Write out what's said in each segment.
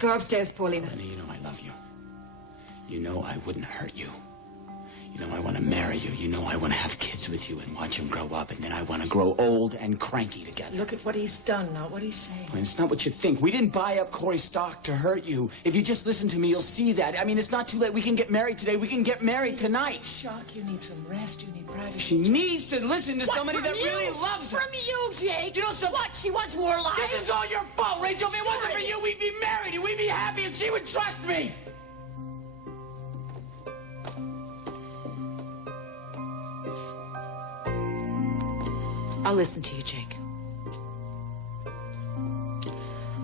Go upstairs, Paulina. Honey, you know I love you. You know I wouldn't hurt you. You know I want to marry you. You know I want to have kids with you and watch them grow up, and then I want to grow old and cranky together. Look at what he's done, not what he's saying. And it's not what you think. We didn't buy up Corey's stock to hurt you. If you just listen to me, you'll see that. I mean, it's not too late. We can get married today. We can get married tonight. Shock, you need some rest. You need privacy. She needs to listen to somebody that really loves her. From you, Jake. You know something? What? She wants more lives? This is all your fault, Rachel. If it wasn't for you, we'd be married and we'd be happy and she would trust me. I'll listen to you, Jake.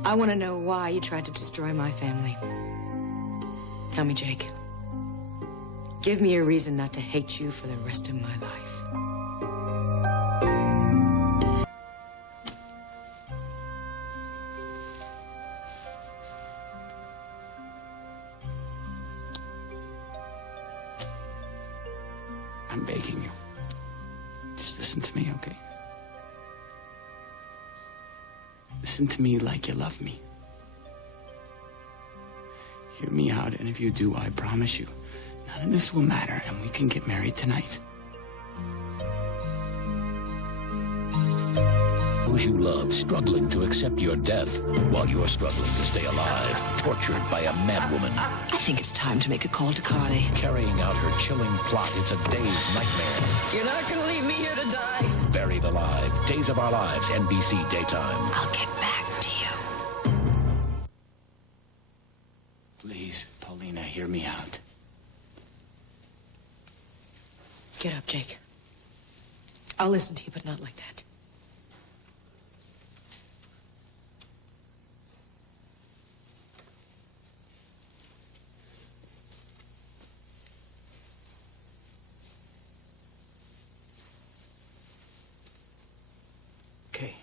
I want to know why you tried to destroy my family. Tell me, Jake. Give me a reason not to hate you for the rest of my life. I'm begging you. Just listen to me, okay? Listen to me like you love me. Hear me out, and if you do, I promise you, none of this will matter, and we can get married tonight. Those you love struggling to accept your death while you're struggling to stay alive, tortured by a madwoman. I think it's time to make a call to Carly. Carrying out her chilling plot, it's a day's nightmare. You're not gonna leave me here to die. Buried Alive, Days of Our Lives, NBC Daytime. I'll get back to you. Please, Paulina, hear me out. Get up, Jake. I'll listen to you, but not like that. Okay.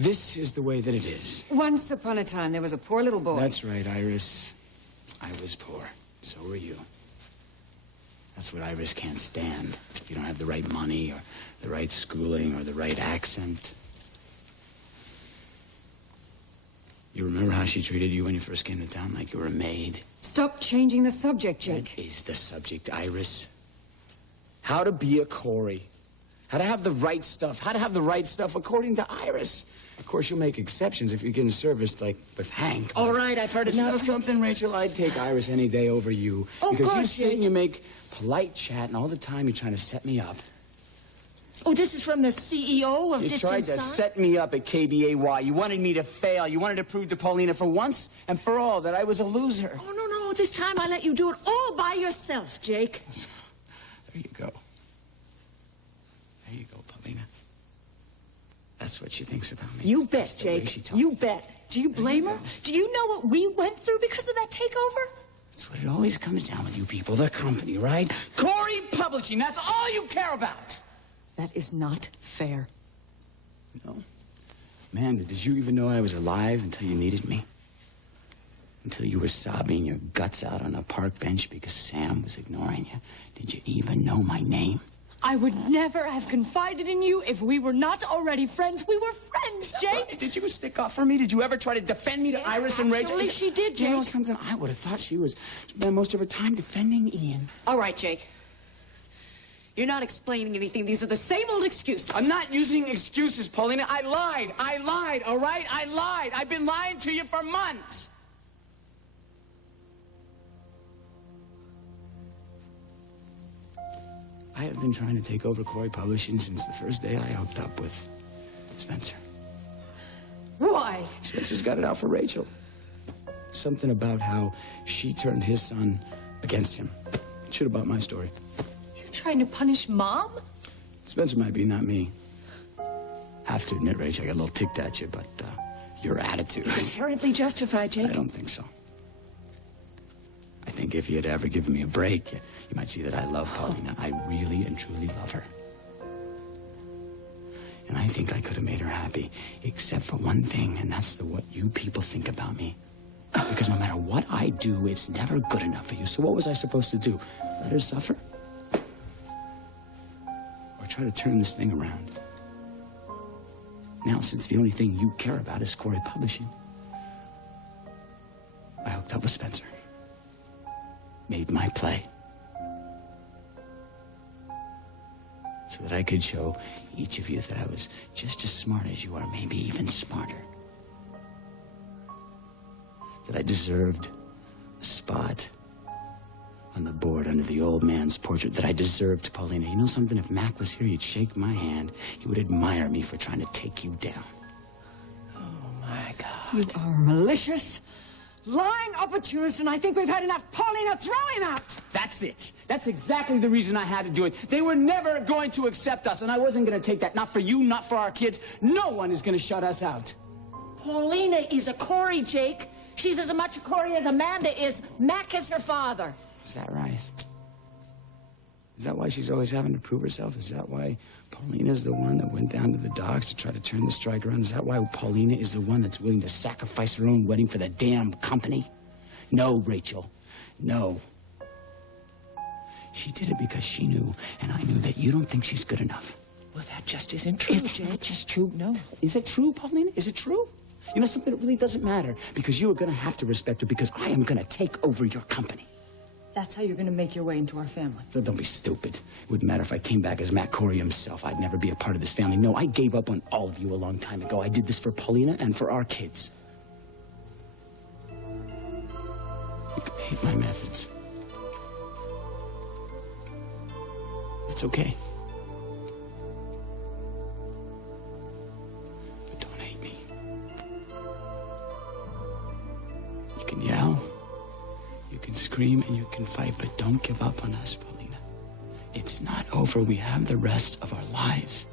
This is the way that it is. Once upon a time, there was a poor little boy. That's right, Iris. I was poor. So were you. That's what Iris can't stand. If you don't have the right money or the right schooling or the right accent. You remember how she treated you when you first came to town, like you were a maid? Stop changing the subject, Jake. That is the subject, Iris. How to be a Corey. How to have the right stuff. How to have the right stuff according to Iris. Of course, you'll make exceptions if you're getting serviced, like, with Hank. All right, I've heard But you know enough. something, Rachel? I'd take Iris any day over you. Oh, because you gosh, sit and you make polite chat, and all the time you're trying to set me up. Oh, this is from the CEO of You Distant tried to Sun? set me up at KBAY. You wanted me to fail. You wanted to prove to Paulina for once and for all that I was a loser. Oh, no. This time I let you do it all by yourself, Jake. There you go. There you go, Paulina. That's what she thinks about me. You bet, That's the way Jake. she talks. You bet. Do you blame her? Do you know what we went through because of that takeover? That's what it always comes down with you people, the company, right? Corey Publishing, that's all you care about. That is not fair. No. Amanda, did you even know I was alive until you needed me? Until you were sobbing your guts out on a park bench because Sam was ignoring you? Did you even know my name? I would never have confided in you if we were not already friends. We were friends, Jake. Did you stick up for me? Did you ever try to defend me to Iris and Rachel? actually, she did, You know Jake. something? I would have thought she was spending most of her time defending Ian. All right, Jake. You're not explaining anything. These are the same old excuses. I'm not using excuses, Paulina. I lied, all right? I lied. I've been lying to you for months. I have been trying to take over Corey Publishing since the first day I hooked up with Spencer. Why? Spencer's got it out for Rachel. Something about how she turned his son against him. Shit about my story. You trying to punish Mom? Spencer might be, not me. Have to admit, Rachel, I got a little ticked at you, but your attitude... Apparently justified, Jake. I don't think so. I think if you had ever given me a break, you might see that I love Paulina. I really and truly love her. And I think I could have made her happy, except for one thing, and that's what you people think about me. Because no matter what I do, it's never good enough for you. So what was I supposed to do? Let her suffer? Or try to turn this thing around? Now, since the only thing you care about is Corey Publishing, I hooked up with Spencer. Made my play. So that I could show each of you that I was just as smart as you are, maybe even smarter. That I deserved a spot on the board under the old man's portrait, that I deserved Paulina. You know something? If Mac was here, he'd shake my hand. He would admire me for trying to take you down. Oh, my God. You are malicious, lying opportunist, and I think we've had enough. Paulina, throw him out! That's it. That's exactly the reason I had to do it. They were never going to accept us, and I wasn't going to take that. Not for you, not for our kids. No one is going to shut us out. Paulina is a Corey, Jake. She's as much a Corey as Amanda is. Mac is her father. Is that right? Is that why she's always having to prove herself? Is that why Paulina's the one that went down to the docks to try to turn the strike around? Is that why Paulina is the one that's willing to sacrifice her own wedding for the damn company? No, Rachel. No. She did it because she knew, and I knew, that you don't think she's good enough. Well, that just isn't true, Is that not just true? No. Is it true, Paulina? Is it true? You know something? It really doesn't matter, because you are going to have to respect her, because I am going to take over your company. That's how you're gonna make your way into our family. Well, don't be stupid. It wouldn't matter if I came back as Matt Corey himself. I'd never be a part of this family. No, I gave up on all of you a long time ago. I did this for Paulina and for our kids. You can hate my methods. It's okay. But don't hate me. You can yell. You can scream and you can fight, but don't give up on us, Paulina. It's not over. We have the rest of our lives.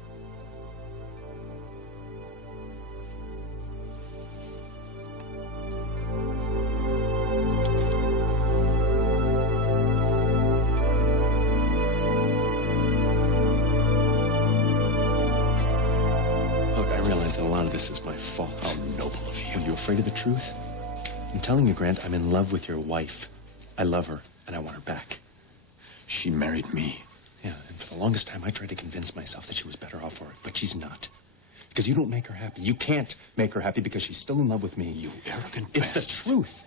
Look, I realize that a lot of this is my fault. How noble of you. Are you afraid of the truth? I'm telling you, Grant, I'm in love with your wife. I love her, and I want her back. She married me. Yeah, and for the longest time, I tried to convince myself that she was better off for it, but she's not. Because you don't make her happy. You can't make her happy because she's still in love with me. You arrogant It's bastard. the truth.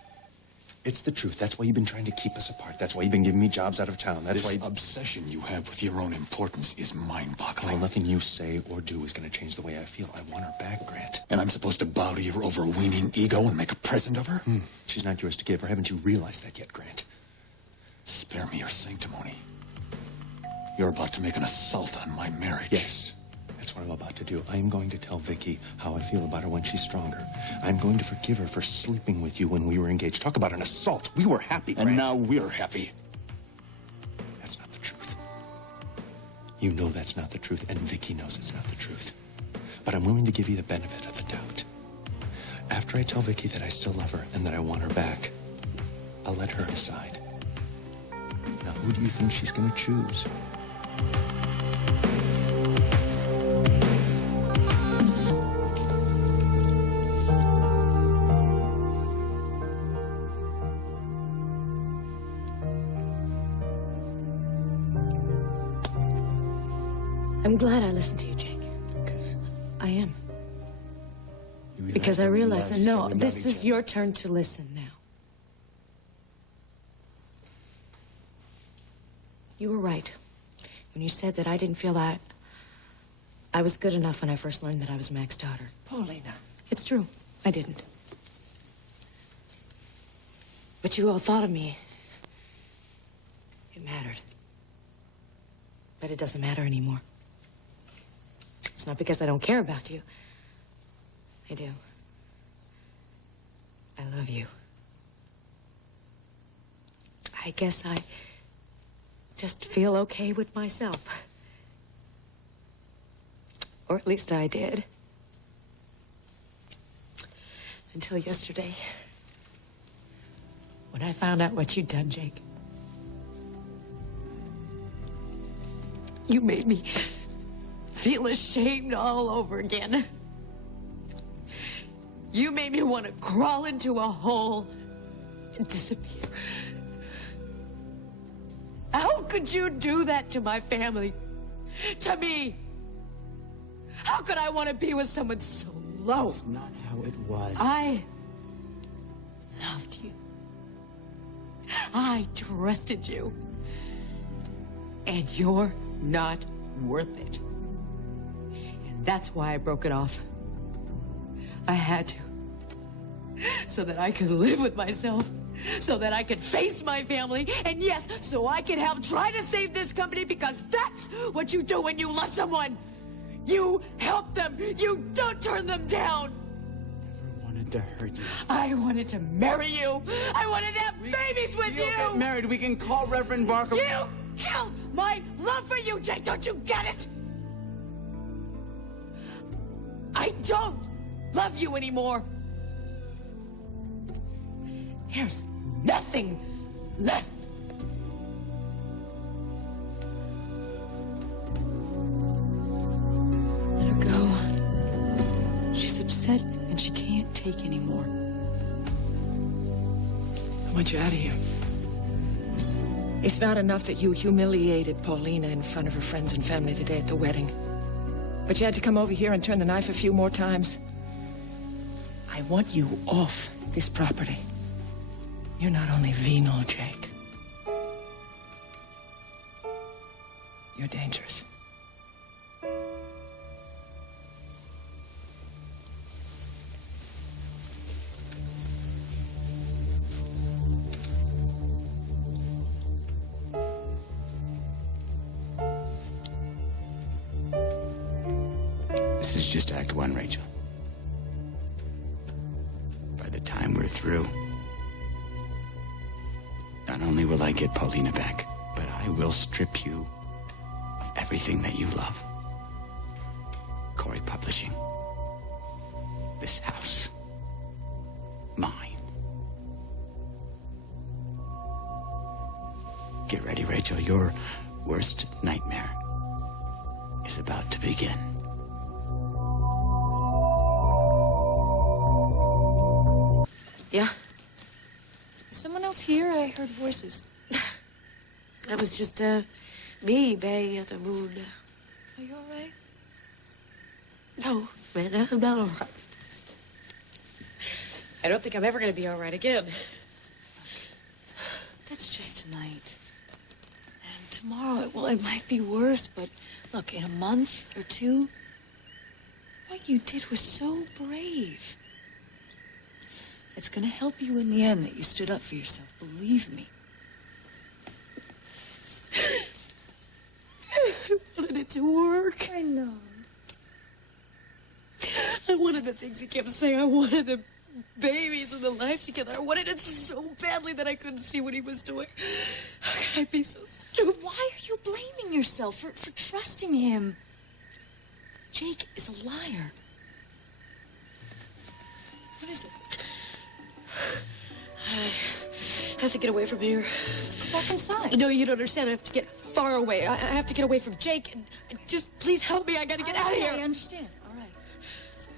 It's the truth. That's why you've been trying to keep us apart. That's why you've been giving me jobs out of town. That's This why... obsession you have with your own importance is mind-boggling. Well, nothing you say or do is going to change the way I feel. I want her back, Grant. And I'm supposed to bow to your overweening ego and make a present of her? She's not yours to give, or haven't you realized that yet, Grant? Spare me your sanctimony. You're about to make an assault on my marriage. Yes, that's what I'm about to do. I am going to tell Vicky how I feel about her when she's stronger. I'm going to forgive her for sleeping with you when we were engaged. Talk about an assault. We were happy, Grant. And now we're happy. That's not the truth. You know that's not the truth, and Vicky knows it's not the truth. But I'm willing to give you the benefit of the doubt. After I tell Vicky that I still love her and that I want her back, I'll let her decide. Now, who do you think she's going to choose? I'm glad I listened to you, Jake. Because I am. you realize Because I that we realized love that, no, we love this each is other. your turn to listen now. You were right when you said that I didn't feel that I was good enough when I first learned that I was Mac's daughter. Paulina. It's true. I didn't. But you all thought of me. It mattered. But it doesn't matter anymore. It's not because I don't care about you. I do. I love you. I guess I just feel okay with myself. Or at least I did. Until yesterday. When I found out what you'd done, Jake. You made me feel ashamed all over again. You made me want to crawl into a hole and disappear. How could you do that to my family? To me? How could I want to be with someone so low? That's not how it was. I loved you. I trusted you. And you're not worth it. And that's why I broke it off. I had to. So that I could live with myself. So that I could face my family. And yes, so I could help try to save this company, because that's what you do when you love someone. You help them. You don't turn them down. I wanted to hurt you. I wanted to marry you. I wanted to have babies with you. Get married. We can call Reverend Barker. You killed my love for you, Jake. Don't you get it? I don't love you anymore. There's nothing left. Let her go. She's upset and she can't take anymore. I want you out of here. It's not enough that you humiliated Paulina in front of her friends and family today at the wedding. But you had to come over here and turn the knife a few more times. I want you off this property. You're not only venal, Jake. You're dangerous. This is just Act 1, Rachel. By the time we're through, not only will I get Paulina back, but I will strip you of everything that you love. Corey Publishing. This house. Mine. Get ready, Rachel. Your worst nightmare is about to begin. Yeah? Is someone else here? I heard voices. That was just, me, Bay of the Moon. Are you all right? No, man, I'm not all right. I don't think I'm ever gonna be all right again. That's just tonight. And tomorrow, well, it might be worse, but look, in a month or two, what you did was so brave. It's gonna help you in the end that you stood up for yourself, believe me. I wanted it to work. I know. I wanted the things he kept saying. I wanted the babies and the life together. I wanted it so badly that I couldn't see what he was doing. How could I be so stupid? Why are you blaming yourself for trusting him? Jake is a liar. What is it? I have to get away from here. Let's go back inside. No, you don't understand. I have to get far away. I have to get away from Jake. And just please help me. I gotta get out of here. I understand. All right. Let's go.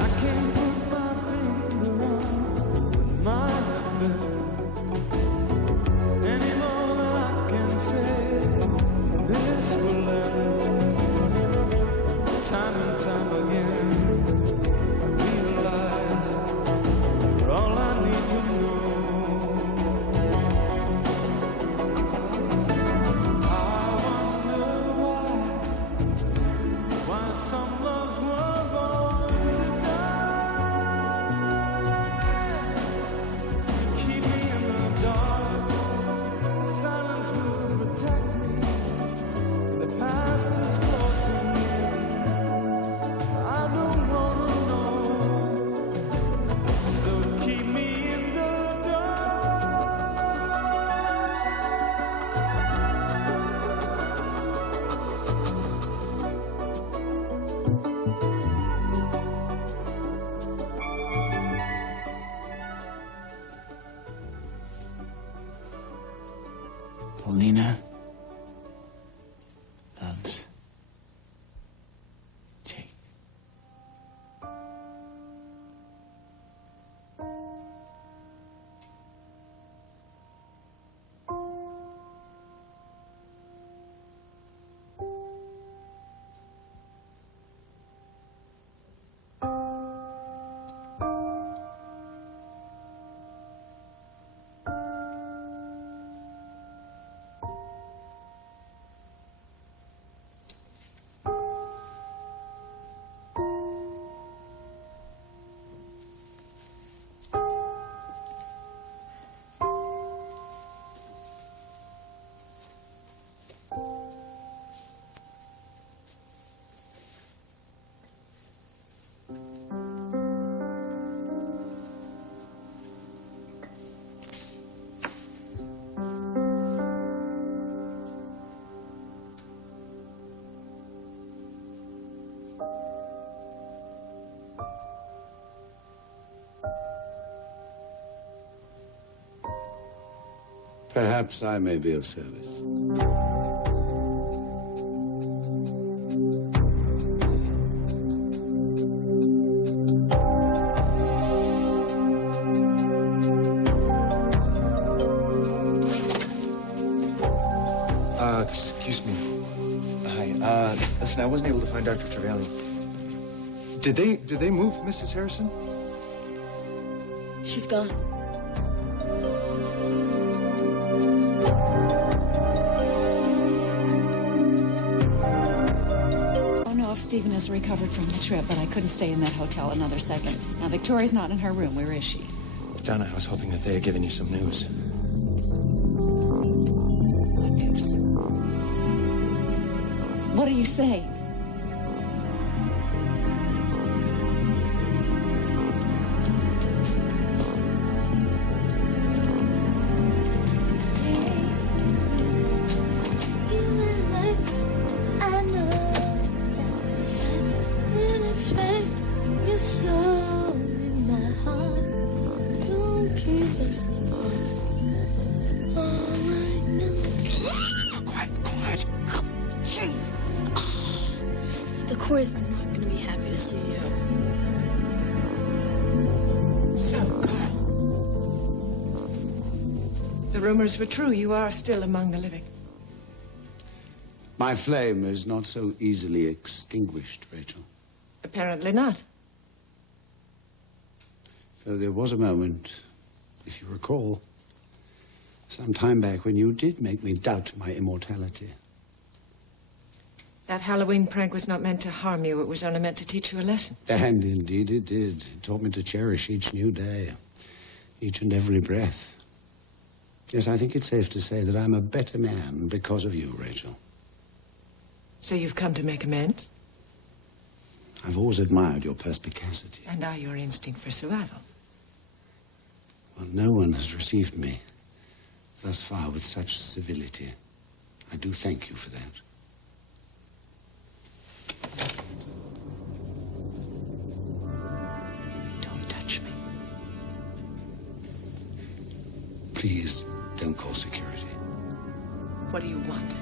I can't put my finger Perhaps I may be of service. Excuse me. Hi. Listen, I wasn't able to find Dr. Trevelyan. Did they move Mrs. Harrison? She's gone. I don't know if Stephen has recovered from the trip, but I couldn't stay in that hotel another second. Now, Victoria's not in her room. Where is she? Donna, I was hoping that they had given you some news. What news? What are you saying? Quiet. The Coreys are not going to be happy to see you. So, Carl. The rumors were true. You are still among the living. My flame is not so easily extinguished, Rachel. Apparently not. So there was a moment, if you recall, some time back when you did make me doubt my immortality. That Halloween prank was not meant to harm you. It was only meant to teach you a lesson. And indeed it did. It taught me to cherish each new day, each and every breath. Yes, I think it's safe to say that I'm a better man because of you, Rachel. So you've come to make amends? I've always admired your perspicacity. And now your instinct for survival. Well, no one has received me thus far with such civility. I do thank you for that. Don't touch me. Please don't call security. What do you want?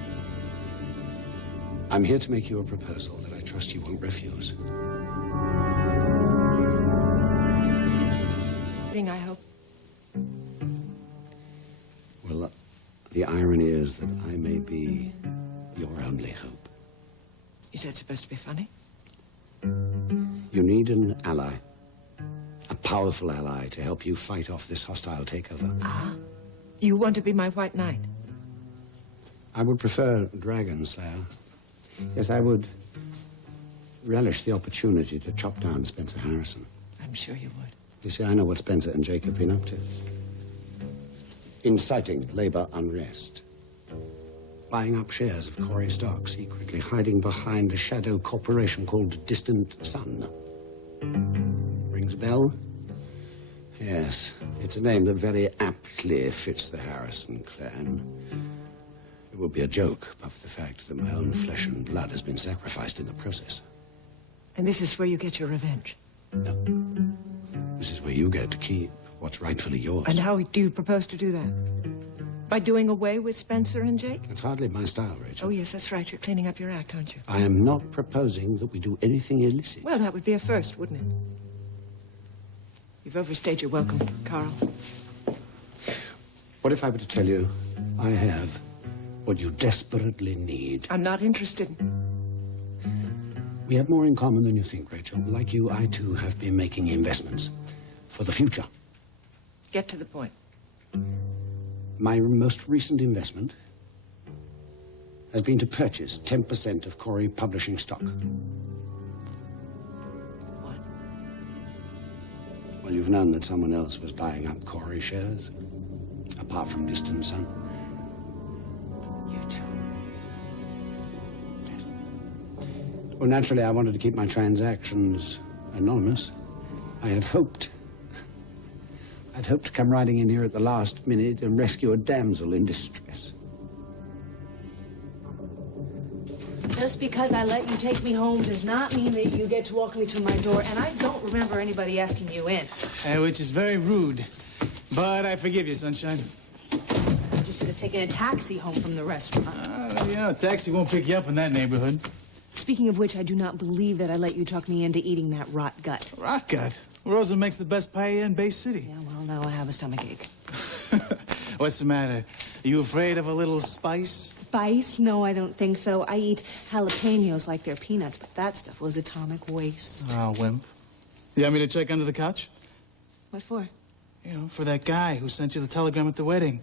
I'm here to make you a proposal that I trust you won't refuse. I hope. Well, the irony is that I may be your only hope. Is that supposed to be funny? You need an ally. A powerful ally to help you fight off this hostile takeover. Ah? You want to be my white knight? I would prefer Dragon Slayer. Yes, I would relish the opportunity to chop down Spencer Harrison. I'm sure you would. You see, I know what Spencer and Jake have been up to. Inciting labor unrest. Buying up shares of Corey stock, secretly hiding behind a shadow corporation called Distant Sun. Rings a bell? Yes, it's a name that very aptly fits the Harrison clan. It would be a joke, but for the fact that my own flesh and blood has been sacrificed in the process. And this is where you get your revenge? No. This is where you get to keep what's rightfully yours. And how do you propose to do that? By doing away with Spencer and Jake? It's hardly my style, Rachel. Oh, yes, that's right. You're cleaning up your act, aren't you? I am not proposing that we do anything illicit. Well, that would be a first, wouldn't it? You've overstayed your welcome, Carl. What if I were to tell you I have what you desperately need? I'm not interested. We have more in common than you think, Rachel. Like you, I too have been making investments for the future. Get to the point. My most recent investment has been to purchase 10% of Corey Publishing stock. What? Well, you've known that someone else was buying up Corey shares, apart from Distant Sun. You too. Yes. Well, naturally, I wanted to keep my transactions anonymous. I'd hoped to come riding in here at the last minute and rescue a damsel in distress. Just because I let you take me home does not mean that you get to walk me to my door, and I don't remember anybody asking you in. Which is very rude. But I forgive you, Sunshine. You just should have taken a taxi home from the restaurant. A taxi won't pick you up in that neighborhood. Speaking of which, I do not believe that I let you talk me into eating that rot gut. Rot gut? Rosa makes the best paella in Bay City. Yeah, well, now I have a stomachache. What's the matter? Are you afraid of a little spice? Spice? No, I don't think so. I eat jalapenos like they're peanuts, but that stuff was atomic waste. Oh, wimp. You want me to check under the couch? What for? You know, for that guy who sent you the telegram at the wedding.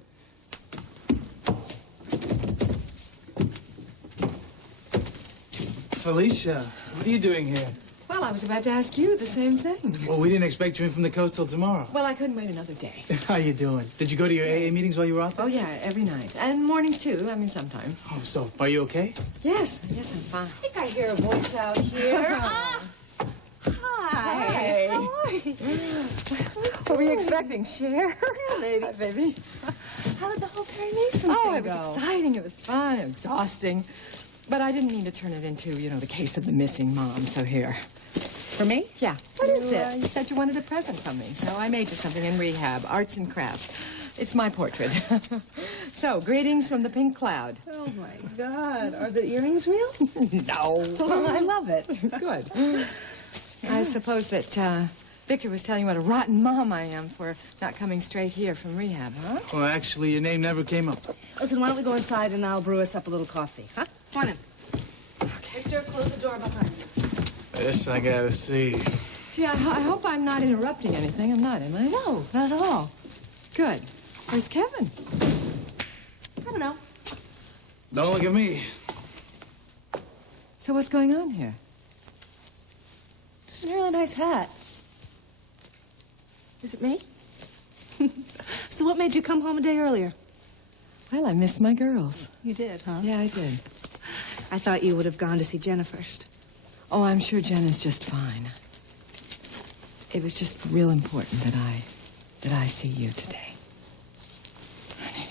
Felicia, what are you doing here? Well, I was about to ask you the same thing. Well, we didn't expect you in from the coast till tomorrow. Well, I couldn't wait another day. How you doing? Did you go to your AA meetings while you were out there? Oh, yeah, every night. And mornings, too. I mean, sometimes. Oh, so, are you okay? Yes, I'm fine. I think I hear a voice out here. Hi. How are you? What were you expecting? Cher? Yeah, lady. Hi, baby. How did the whole Perry Mason Oh, thing it was go? exciting. It was fun. Exhausting. But I didn't mean to turn it into, you know, the case of the missing mom. So here. For me? Yeah. What is it? You said you wanted a present from me, so I made you something in rehab, arts and crafts. It's my portrait. So, greetings from the pink cloud. Oh, my God. Are the earrings real? No. Well, I love it. Good. I suppose that Victor was telling you what a rotten mom I am for not coming straight here from rehab, huh? Well, actually, your name never came up. Listen, why don't we go inside and I'll brew us up a little coffee, huh? Come on in. Okay. Victor, close the door behind you. This I gotta see. Gee, I hope I'm not interrupting anything. I'm not, am I? No, not at all. Good. Where's Kevin? I don't know. Don't look at me. So what's going on here? This is a really nice hat. Is it me? So what made you come home a day earlier? Well, I missed my girls. You did, huh? Yeah, I did. I thought you would have gone to see Jenna first. Oh, I'm sure Jenna's just fine. It was just real important that I see you today. Honey.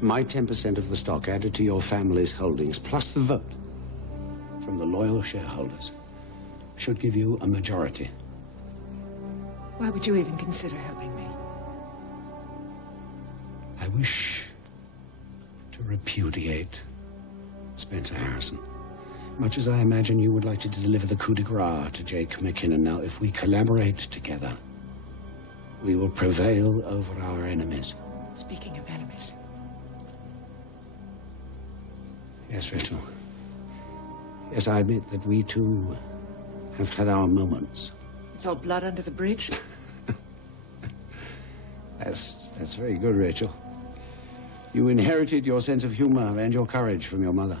My 10% of the stock added to your family's holdings, plus the vote from the loyal shareholders, should give you a majority. Why would you even consider helping me? I wish to repudiate Spencer Harrison, much as I imagine you would like to deliver the coup de grace to Jake McKinnon. Now, if we collaborate together, we will prevail over our enemies. Speaking of enemies. Yes, Rachel. Yes, I admit that we too have had our moments. It's all blood under the bridge? That's very good, Rachel. You inherited your sense of humor and your courage from your mother.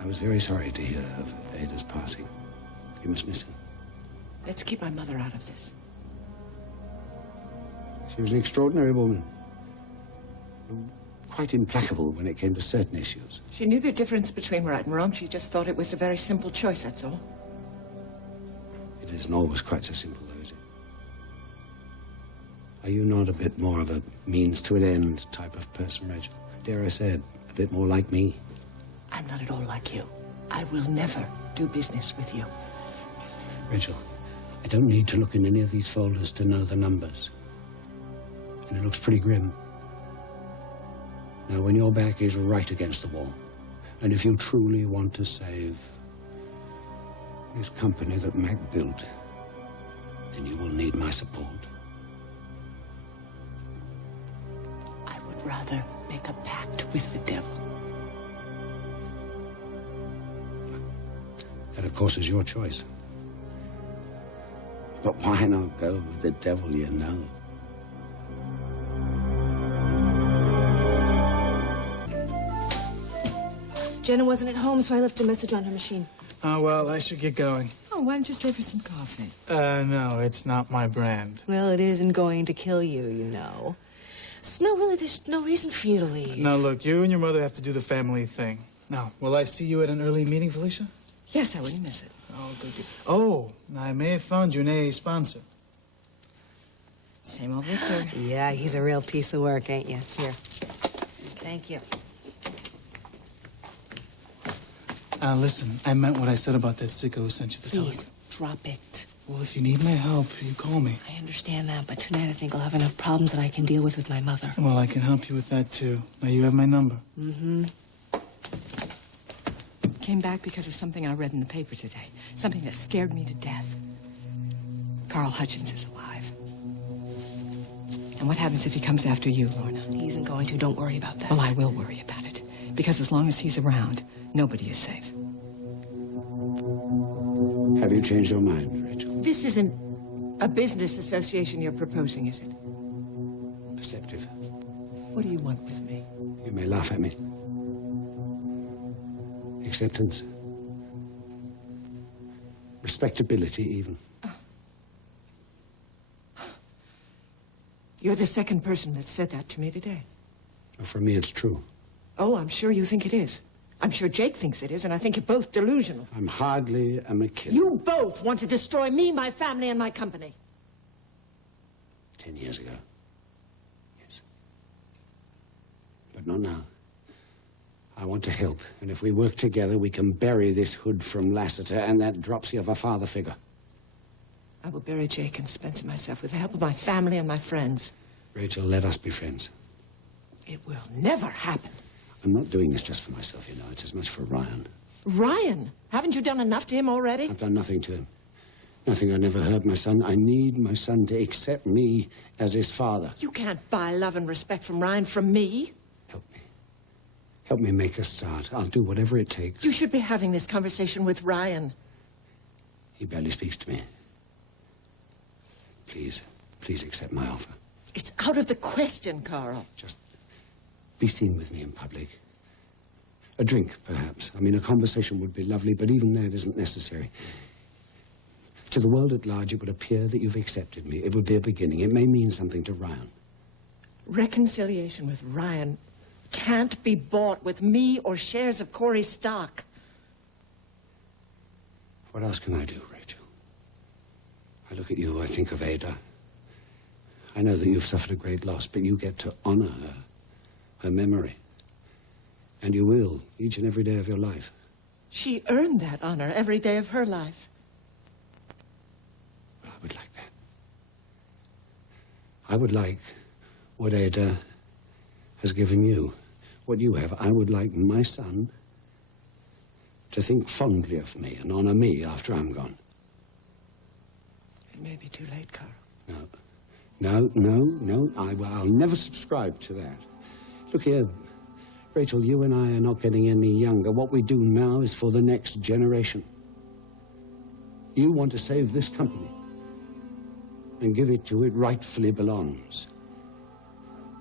I was very sorry to hear of Ada's passing. You must miss her. Let's keep my mother out of this. She was an extraordinary woman. Quite implacable when it came to certain issues. She knew the difference between right and wrong. She just thought it was a very simple choice, that's all. It isn't always quite so simple, though, is it? Are you not a bit more of a means-to-an-end type of person, Rachel? Dare I say, a bit more like me? I'm not at all like you. I will never do business with you. Rachel, I don't need to look in any of these folders to know the numbers. And it looks pretty grim. Now, when your back is right against the wall, and if you truly want to save this company that Mac built, then you will need my support. I would rather make a pact with the devil. That, of course, is your choice. But why not go with the devil you know? Jenna wasn't at home, so I left a message on her machine. Oh, well, I should get going. Oh, why don't you stay for some coffee? No, it's not my brand. Well, it isn't going to kill you, you know. No, really, there's no reason for you to leave. Now, look, you and your mother have to do the family thing. Now, will I see you at an early meeting, Felicia? Yes, I wouldn't miss it. Oh, good. Oh, I may have found you an AA sponsor. Same old Victor. Yeah, he's a real piece of work, ain't you? Here. Thank you. Listen, I meant what I said about that sicko who sent you the telegram. Please, drop it. Well, if you need my help, you call me. I understand that, but tonight I think I'll have enough problems that I can deal with my mother. Well, I can help you with that, too. Now, you have my number. Mm-hmm. Came back because of something I read in the paper today. Something that scared me to death. Carl Hutchins is alive. And what happens if he comes after you, Lorna? He isn't going to. Don't worry about that. Well, I will worry about it. Because as long as he's around, nobody is safe. Have you changed your mind, Rachel? This isn't a business association you're proposing, is it? Perceptive. What do you want with me? You may laugh at me. Acceptance. Respectability, even. You're the second person that said that to me today. For me, it's true. Oh, I'm sure you think it is. I'm sure Jake thinks it is, and I think you're both delusional. I'm hardly a McKinnon. You both want to destroy me, my family, and my company. 10 years ago. Yes. But not now. I want to help, and if we work together, we can bury this hood from Lassiter and that dropsy of a father figure. I will bury Jake and Spencer myself with the help of my family and my friends. Rachel, let us be friends. It will never happen. I'm not doing this just for myself, you know. It's as much for Ryan. Ryan? Haven't you done enough to him already? I've done nothing to him. Nothing I never hurt my son. I need my son to accept me as his father. You can't buy love and respect from Ryan from me. Help me. Help me make a start. I'll do whatever it takes. You should be having this conversation with Ryan. He barely speaks to me. Please, please accept my offer. It's out of the question, Carl. Just be seen with me in public. A drink, perhaps. I mean, a conversation would be lovely, but even that isn't necessary. To the world at large, it would appear that you've accepted me. It would be a beginning. It may mean something to Ryan. Reconciliation with Ryan can't be bought with me or shares of Corey's stock. What else can I do, Rachel? I look at you, I think of Ada. I know that you've suffered a great loss, but you get to honor her memory. And you will, each and every day of your life. She earned that honor every day of her life. Well, I would like that. I would like what Ada has given you, what you have. I would like my son to think fondly of me and honor me after I'm gone. It may be too late, Carl. No. I'll never subscribe to that. Look here, Rachel, you and I are not getting any younger. What we do now is for the next generation. You want to save this company and give it to it rightfully belongs.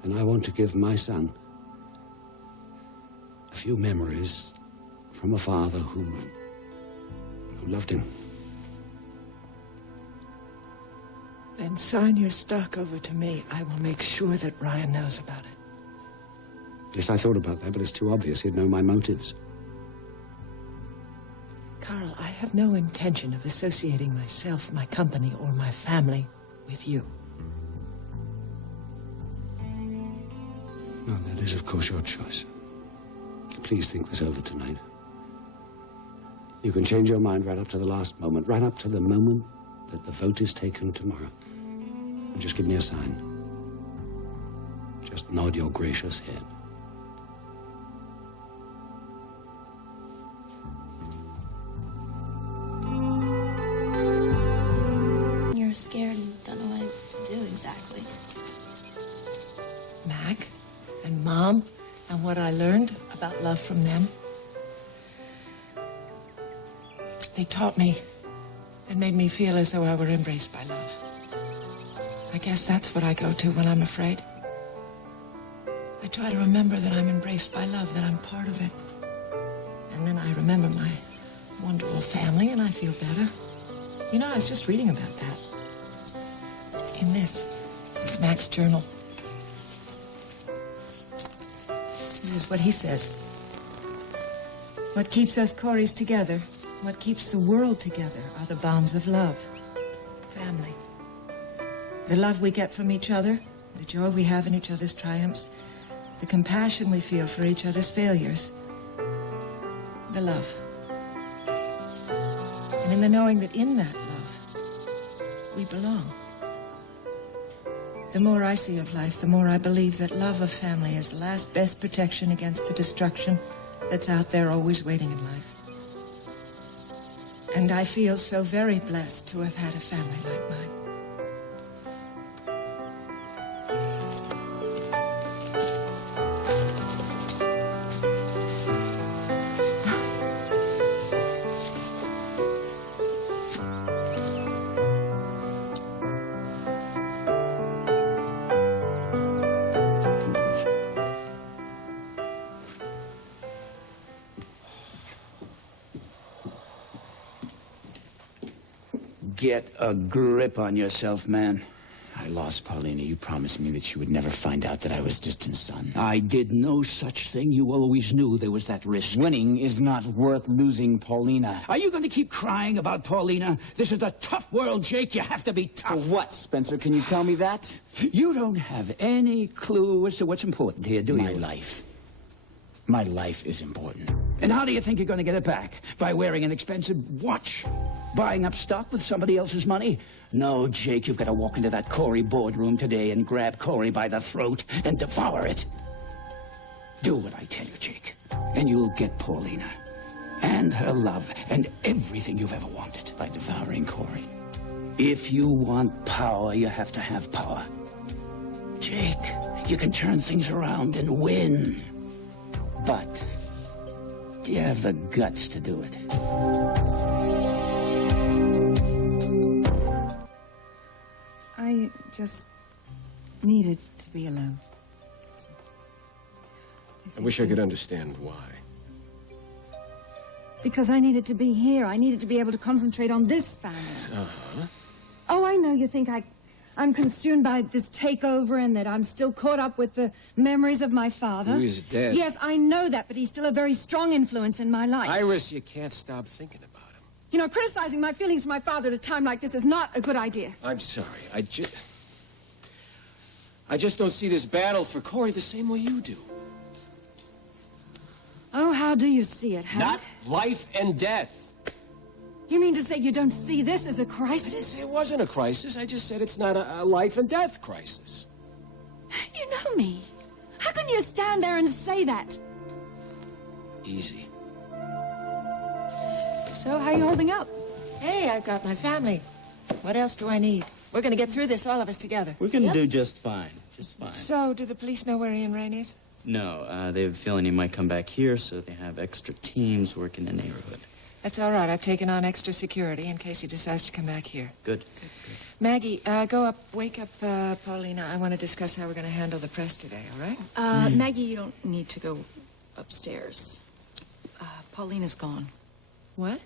And I want to give my son a few memories from a father who loved him. Then sign your stock over to me. I will make sure that Ryan knows about it. Yes, I thought about that, but it's too obvious. He'd know my motives. Carl, I have no intention of associating myself, my company, or my family with you. No, that is, of course, your choice. Please think this over tonight. You can change your mind right up to the last moment, right up to the moment that the vote is taken tomorrow. And just give me a sign. Just nod your gracious head. You're scared and don't know what to do exactly. Mac and Mom and what I learned about love from them. They taught me and made me feel as though I were embraced by love. I guess that's what I go to when I'm afraid. I try to remember that I'm embraced by love, that I'm part of it. And then I remember my wonderful family and I feel better. You know, I was just reading about that. In this is Mac's journal. This is what he says. What keeps us Coreys together, what keeps the world together, are the bonds of love, family, The love we get from each other, the joy we have in each other's triumphs, the compassion we feel for each other's failures. The love. And in the knowing that in that love, we belong. The more I see of life, the more I believe that love of family is the last best protection against the destruction that's out there always waiting in life. And I feel so very blessed to have had a family like mine. Get a grip on yourself, man. I lost Paulina. You promised me that you would never find out that I was distant son. I did no such thing. You always knew there was that risk. Winning is not worth losing Paulina. Are you going to keep crying about Paulina? This is a tough world, Jake. You have to be tough. For what, Spencer? Can you tell me that? You don't have any clue as to what's important here, do you? My life. My life is important. And how do you think you're going to get it back? By wearing an expensive watch? Buying up stock with somebody else's money? No, Jake, you've got to walk into that Corey boardroom today and grab Corey by the throat and devour it. Do what I tell you, Jake, and you'll get Paulina and her love and everything you've ever wanted. By devouring Corey. If you want power, you have to have power. Jake, you can turn things around and win. But do you have the guts to do it? I just needed to be alone. I wish I could understand why. Because I needed to be here. I needed to be able to concentrate on this family. Uh-huh. Oh, I know you think I'm consumed by this takeover and that I'm still caught up with the memories of my father. He's dead. Yes, I know that, but he's still a very strong influence in my life. Iris, you can't stop thinking about him. You know, criticizing my feelings for my father at a time like this is not a good idea. I'm sorry. I just don't see this battle for Corey the same way you do. Oh, how do you see it, Hank? Not life and death. You mean to say you don't see this as a crisis? I didn't say it wasn't a crisis. I just said it's not a life and death crisis. You know me. How can you stand there and say that? Easy. So, how you holding up? Hey, I've got my family. What else do I need? We're going to get through this, all of us together. We're going to do just fine. Just fine. So, do the police know where Ian Rain is? No, they have a feeling he might come back here, so they have extra teams working the neighborhood. That's all right. I've taken on extra security in case he decides to come back here. Good. Maggie, go up, wake up Paulina. I want to discuss how we're going to handle the press today, all right? Maggie, you don't need to go upstairs. Paulina's gone. What?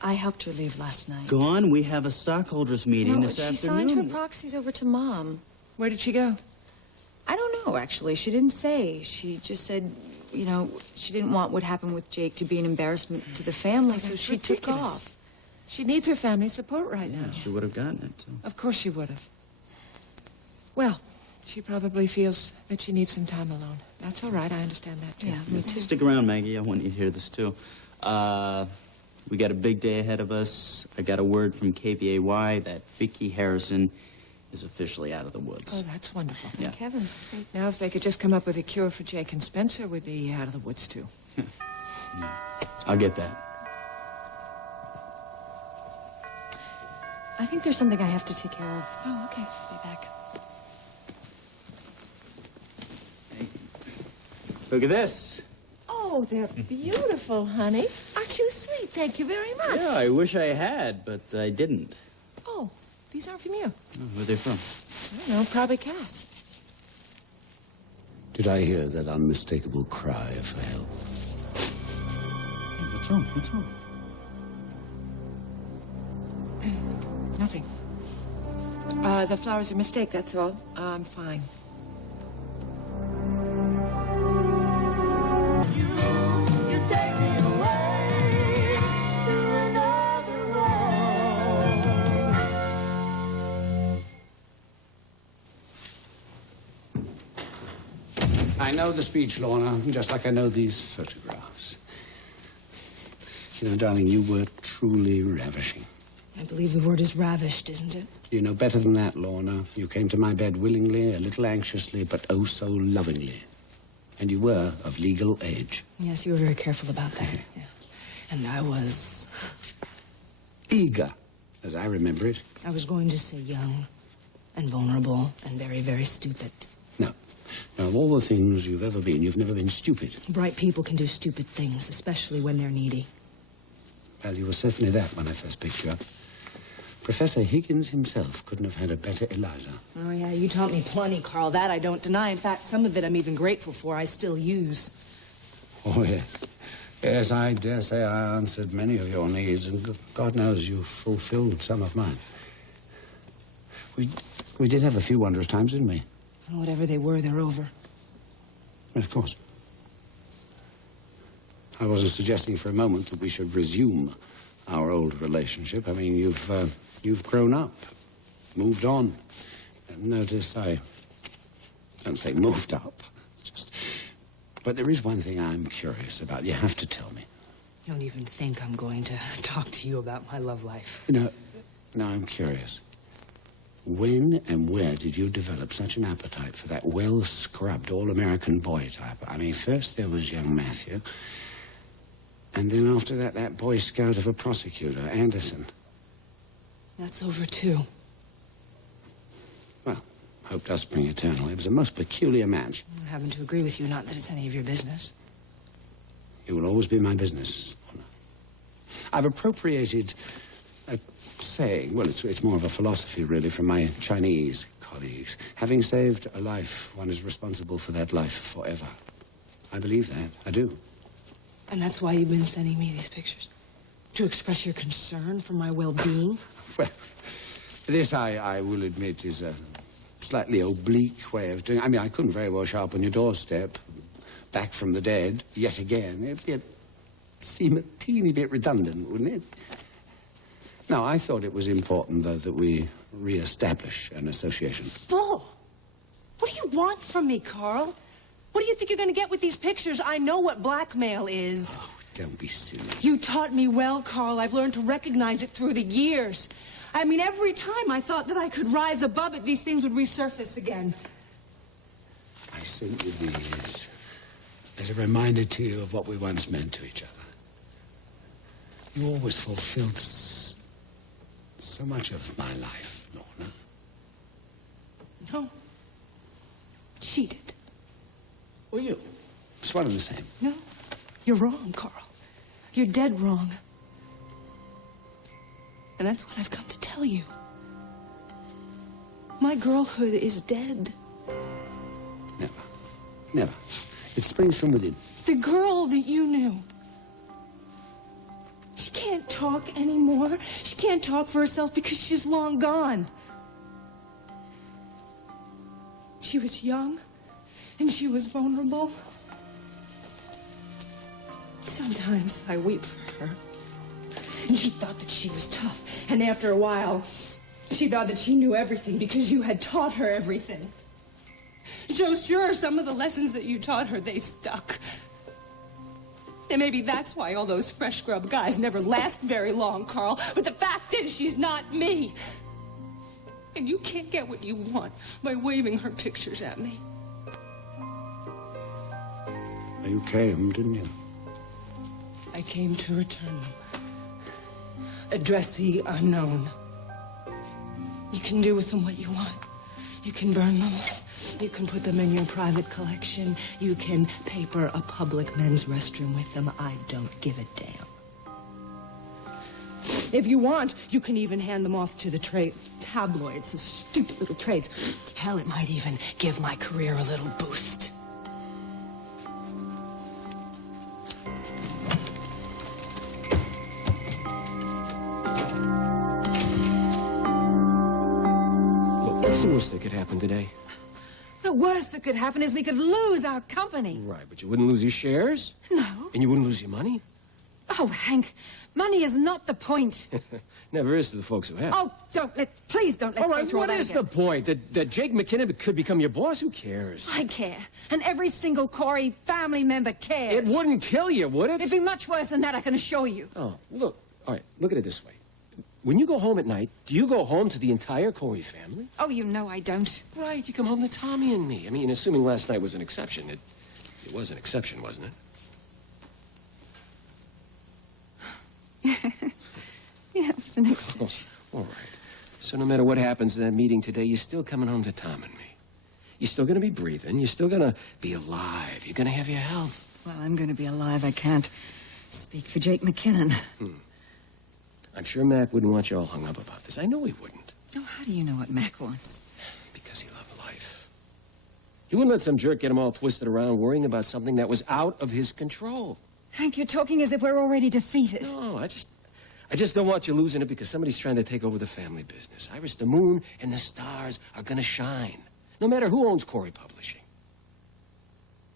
I helped her leave last night. Gone? We have a stockholders meeting this she afternoon. signed her proxies over to Mom. Where did she go? I don't know, actually. She didn't say. She just said, you know, she didn't want what happened with Jake to be an embarrassment to the family, so she took off. She needs her family support right now. She would have gotten it, too. Of course she would have. Well, she probably feels that she needs some time alone. That's all right. I understand that, too. Yeah, me too. Stick around, Maggie. I want you to hear this, too. We got a big day ahead of us. I got a word from KBAY that Vicki Harrison is officially out of the woods. Oh, that's wonderful. Yeah. Thank heavens. Now, if they could just come up with a cure for Jake and Spencer, we'd be out of the woods, too. I'll get that. I think there's something I have to take care of. Oh, okay. Be back. Look at this. Oh, they're beautiful, honey. Aren't you sweet? Thank you very much. Yeah, I wish I had, but I didn't. Oh, these aren't from you. Oh, where are they from? I don't know, probably Cass. Did I hear that unmistakable cry for help? Hey, what's wrong? What's wrong? Nothing. The flower's a mistake, that's all. I'm fine. I know the speech, Lorna, just like I know these photographs. You know, darling, you were truly ravishing. I believe the word is ravished, isn't it? You know better than that, Lorna. You came to my bed willingly, a little anxiously, but oh so lovingly. And you were of legal age. Yes, you were very careful about that. Yeah. And I was... eager, as I remember it. I was going to say young and vulnerable and very, very stupid. No. Now, of all the things you've ever been, you've never been stupid. Bright people can do stupid things, especially when they're needy. Well, you were certainly that when I first picked you up. Professor Higgins himself couldn't have had a better Eliza. Oh, yeah, you taught me plenty, Carl. That I don't deny. In fact, some of it I'm even grateful for. I still use. Oh, yeah. Yes, I dare say I answered many of your needs, and God knows you fulfilled some of mine. We did have a few wondrous times, didn't we? Whatever they were, they're over. Of course. I wasn't suggesting for a moment that we should resume our old relationship. I mean, you've grown up, moved on. And notice I don't say moved up. But there is one thing I'm curious about. You have to tell me. Don't even think I'm going to talk to you about my love life. No, I'm curious. When and where did you develop such an appetite for that well-scrubbed, all-American boy type? I mean, first there was young Matthew, and then after that, that Boy Scout of a prosecutor, Anderson. That's over, too. Well, hope does spring eternal. It was a most peculiar match. I happen to agree with you, not that it's any of your business. It will always be my business, Lorna. I've appropriated a saying, well, it's more of a philosophy, really, from my Chinese colleagues. Having saved a life, one is responsible for that life forever. I believe that. I do. And that's why you've been sending me these pictures? To express your concern for my well-being? Well, this, I will admit, is a slightly oblique way of doing it. I mean, I couldn't very well show up on your doorstep, back from the dead, yet again. It'd seem a teeny bit redundant, wouldn't it? No, I thought it was important, though, that we re-establish an association. Bull! What do you want from me, Carl? What do you think you're going to get with these pictures? I know what blackmail is. Oh, don't be silly. You taught me well, Carl. I've learned to recognize it through the years. I mean, every time I thought that I could rise above it, these things would resurface again. I sent you these as a reminder to you of what we once meant to each other. You always fulfilled so much of my life, Lorna. No. She did. Or you. It's one and the same. No. You're wrong, Carl. You're dead wrong. And that's what I've come to tell you. My girlhood is dead. Never. Never. It springs from within. The girl that you knew. She can't talk anymore. She can't talk for herself because she's long gone. She was young, and she was vulnerable. Sometimes I weep for her. And she thought that she was tough. And after a while, she thought that she knew everything because you had taught her everything. So sure, some of the lessons that you taught her, they stuck. And maybe that's why all those fresh scrub guys never last very long, Carl. But the fact is, she's not me. And you can't get what you want by waving her pictures at me. You came, didn't you? I came to return them. Addressee unknown. You can do with them what you want. You can burn them. You can put them in your private collection. You can paper a public men's restroom with them. I don't give a damn. If you want, you can even hand them off to the tabloids, those stupid little trades. Hell, it might even give my career a little boost. What's the worst that could happen today? The worst that could happen is we could lose our company. Right, but you wouldn't lose your shares? No. And you wouldn't lose your money? Oh, Hank, money is not the point. Never is to the folks who have. Oh, please don't let's All go right, through all what that is again. the point? That Jake McKinnon could become your boss? Who cares? I care. And every single Corey family member cares. It wouldn't kill you, would it? It'd be much worse than that, I can assure you. Oh, look. All right, look at it this way. When you go home at night, do you go home to the entire Corey family? Oh, you know I don't. Right, you come home to Tommy and me. I mean, assuming last night was an exception. It was an exception, wasn't it? Yeah, it was an exception. Oh, all right. So no matter what happens in that meeting today, you're still coming home to Tom and me. You're still going to be breathing. You're still going to be alive. You're going to have your health. Well, I'm going to be alive. I can't speak for Jake McKinnon. I'm sure Mac wouldn't want you all hung up about this. I know he wouldn't. Oh, how do you know what Mac wants? Because he loved life. He wouldn't let some jerk get him all twisted around worrying about something that was out of his control. Hank, you're talking as if we're already defeated. No, I just don't want you losing it because somebody's trying to take over the family business. Iris, the moon and the stars are going to shine, no matter who owns Corey Publishing.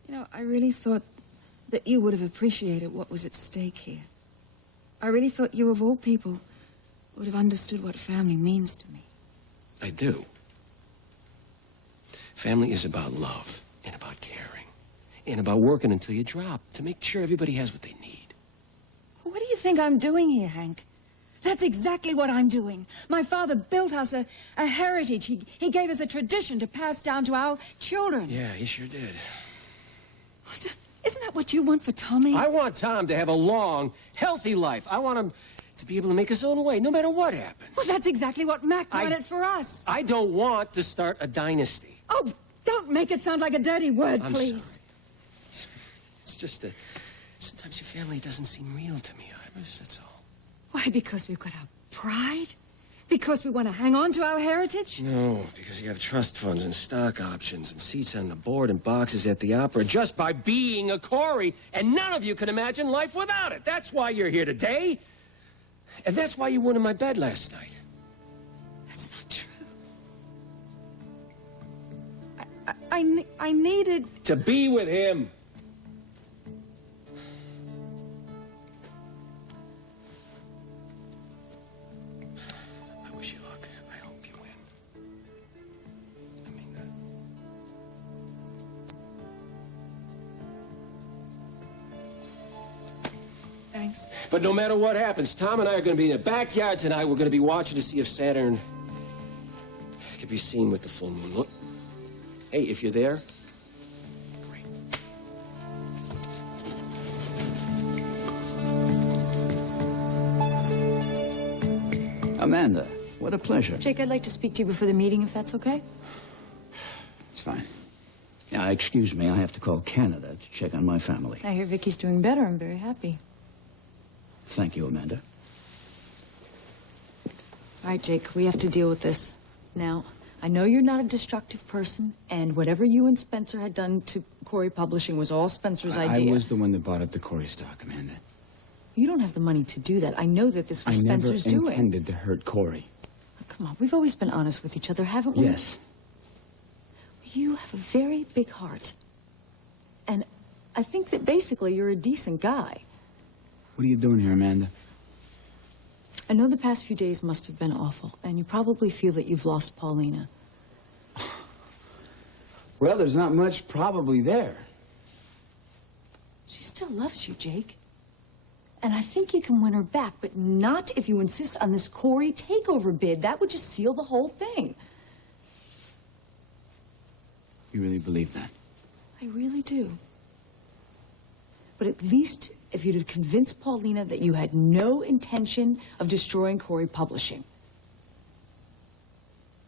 You know, I really thought that you would have appreciated what was at stake here. I really thought you, of all people, would have understood what family means to me. I do. Family is about love and about caring and about working until you drop to make sure everybody has what they need. What do you think I'm doing here, Hank? That's exactly what I'm doing. My father built us a heritage. He gave us a tradition to pass down to our children. Yeah, he sure did. Isn't that what you want for Tommy? I want Tom to have a long, healthy life. I want him to be able to make his own way, no matter what happens. Well, that's exactly what Mac wanted for us. I don't want to start a dynasty. Oh, don't make it sound like a dirty word, I'm please. Sorry. It's just that sometimes your family doesn't seem real to me, Iris, that's all. Why, because we've got our pride? Because we want to hang on to our heritage? No, because you have trust funds and stock options and seats on the board and boxes at the opera just by being a Corey, and none of you can imagine life without it. That's why you're here today. And that's why you weren't in my bed last night. That's not true. I needed... To be with him. I wish you luck. I hope you win. I mean that. Thanks. But no matter what happens, Tom and I are going to be in the backyard tonight. We're going to be watching to see if Saturn can be seen with the full moon. Look. Hey, if you're there, great. Amanda, what a pleasure. Jake, I'd like to speak to you before the meeting, if that's okay. It's fine. Now, excuse me, I have to call Canada to check on my family. I hear Vicky's doing better. I'm very happy. Thank you, Amanda. All right, Jake, we have to deal with this. Now, I know you're not a destructive person, and whatever you and Spencer had done to Corey Publishing was all Spencer's idea. I was the one that bought up the Corey stock, Amanda. You don't have the money to do that. I know that this was Spencer's doing. I never intended to hurt Corey. Oh, come on, we've always been honest with each other, haven't we? Yes. You have a very big heart. And I think that basically you're a decent guy. What are you doing here, Amanda? I know the past few days must have been awful, and you probably feel that you've lost Paulina. Well, there's not much probably there. She still loves you, Jake. And I think you can win her back, but not if you insist on this Corey takeover bid. That would just seal the whole thing. You really believe that? I really do. But at least if you'd have convinced Paulina that you had no intention of destroying Corey Publishing.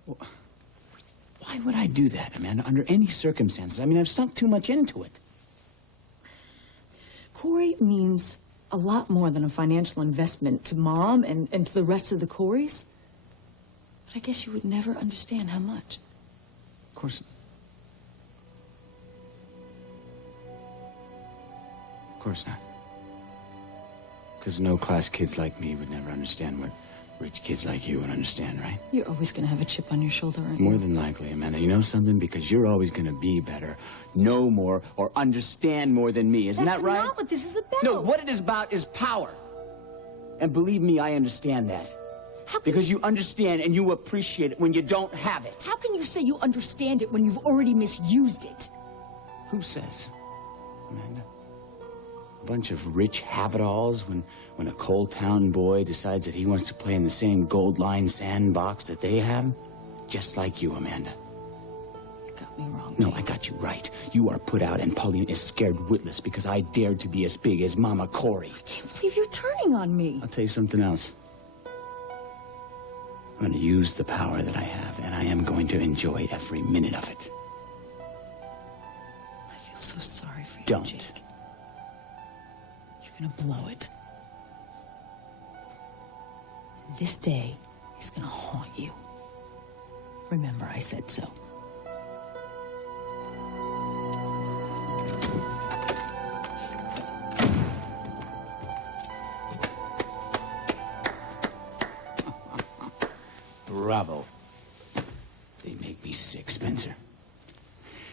Well, why would I do that, Amanda, under any circumstances? I mean, I've sunk too much into it. Corey means a lot more than a financial investment to Mom and to the rest of the Coreys. But I guess you would never understand how much. Of course. Of course not. Because no class kids like me would never understand what Rich kids like you would understand, right? You're always going to have a chip on your shoulder, aren't you? More than likely, Amanda. You know something? Because you're always going to be better, know more, or understand more than me. Isn't that right? That's not what this is about. No, what it is about is power. And believe me, I understand that. Because you understand and you appreciate it when you don't have it. How can you say you understand it when you've already misused it? Who says, Amanda? A bunch of rich have-it-alls when a coal town boy decides that he wants to play in the same gold-lined sandbox that they have? Just like you, Amanda. You got me wrong. No, I got you right. You are put out and Pauline is scared witless because I dared to be as big as Mama Corey. I can't believe you're turning on me. I'll tell you something else. I'm going to use the power that I have, and I am going to enjoy every minute of it. I feel so sorry for you, Don't. Jake. You're gonna blow it. This day is gonna haunt you. Remember, I said so. Bravo. They make me sick, Spencer.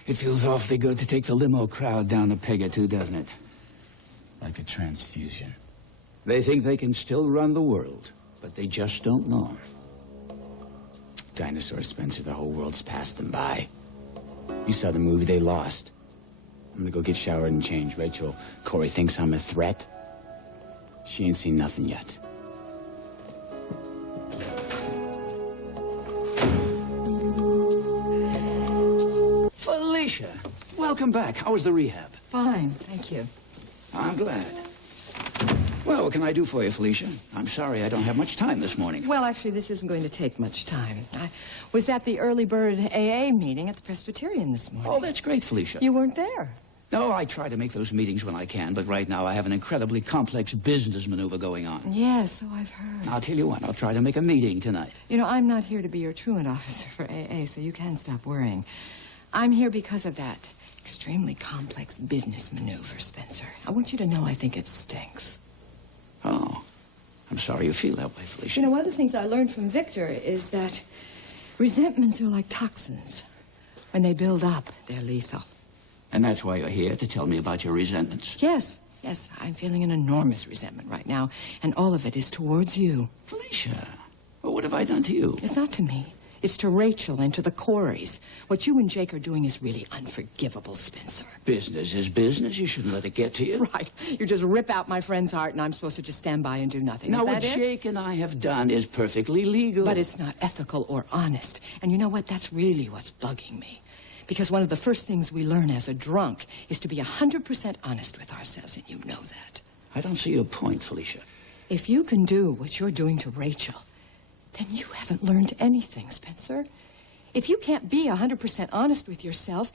It feels awfully good to take the limo crowd down a peg or two, doesn't it? Like a transfusion. They think they can still run the world, but they just don't know. Dinosaurs, Spencer, the whole world's passed them by. You saw the movie, they lost. I'm gonna go get showered and change. Rachel, Corey thinks I'm a threat. She ain't seen nothing yet. Felicia, welcome back. How was the rehab? Fine, thank you. I'm glad. Well, what can I do for you, Felicia? I'm sorry I don't have much time this morning. Well, actually, this isn't going to take much time. I was at the early bird AA meeting at the Presbyterian this morning. Oh, that's great, Felicia. You weren't there. No, I try to make those meetings when I can, but right now I have an incredibly complex business maneuver going on. Yes, so I've heard. I'll tell you what, I'll try to make a meeting tonight. You know, I'm not here to be your truant officer for AA, so you can stop worrying. I'm here because of that extremely complex business maneuver, Spencer. I want you to know I think it stinks. Oh, I'm sorry you feel that way, Felicia. You know, one of the things I learned from Victor is that resentments are like toxins. When they build up, they're lethal. And that's why you're here, to tell me about your resentments. Yes, yes, I'm feeling an enormous resentment right now, and all of it is towards you. Felicia, well, what have I done to you? It's not to me. It's to Rachel and to the Coreys. What you and Jake are doing is really unforgivable, Spencer. Business is business. You shouldn't let it get to you. Right. You just rip out my friend's heart, and I'm supposed to just stand by and do nothing. Now, Is what that it? Jake and I have done is perfectly legal. But it's not ethical or honest. And you know what? That's really what's bugging me. Because one of the first things we learn as a drunk is to be 100% honest with ourselves, and you know that. I don't see your point, Felicia. If you can do what you're doing to Rachel, then you haven't learned anything, Spencer. If you can't be 100% honest with yourself,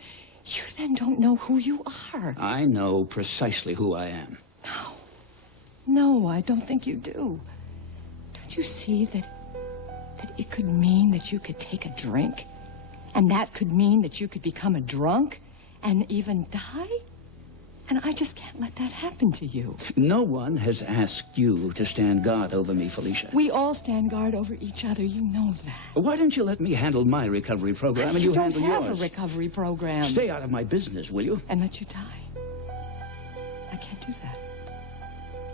you then don't know who you are. I know precisely who I am. No, I don't think you do. Don't you see that it could mean that you could take a drink? And that could mean that you could become a drunk and even die? And I just can't let that happen to you. No one has asked you to stand guard over me, Felicia. We all stand guard over each other. You know that. Why don't you let me handle my recovery program and you handle yours? You don't have a recovery program. Stay out of my business, will you? And let you die. I can't do that.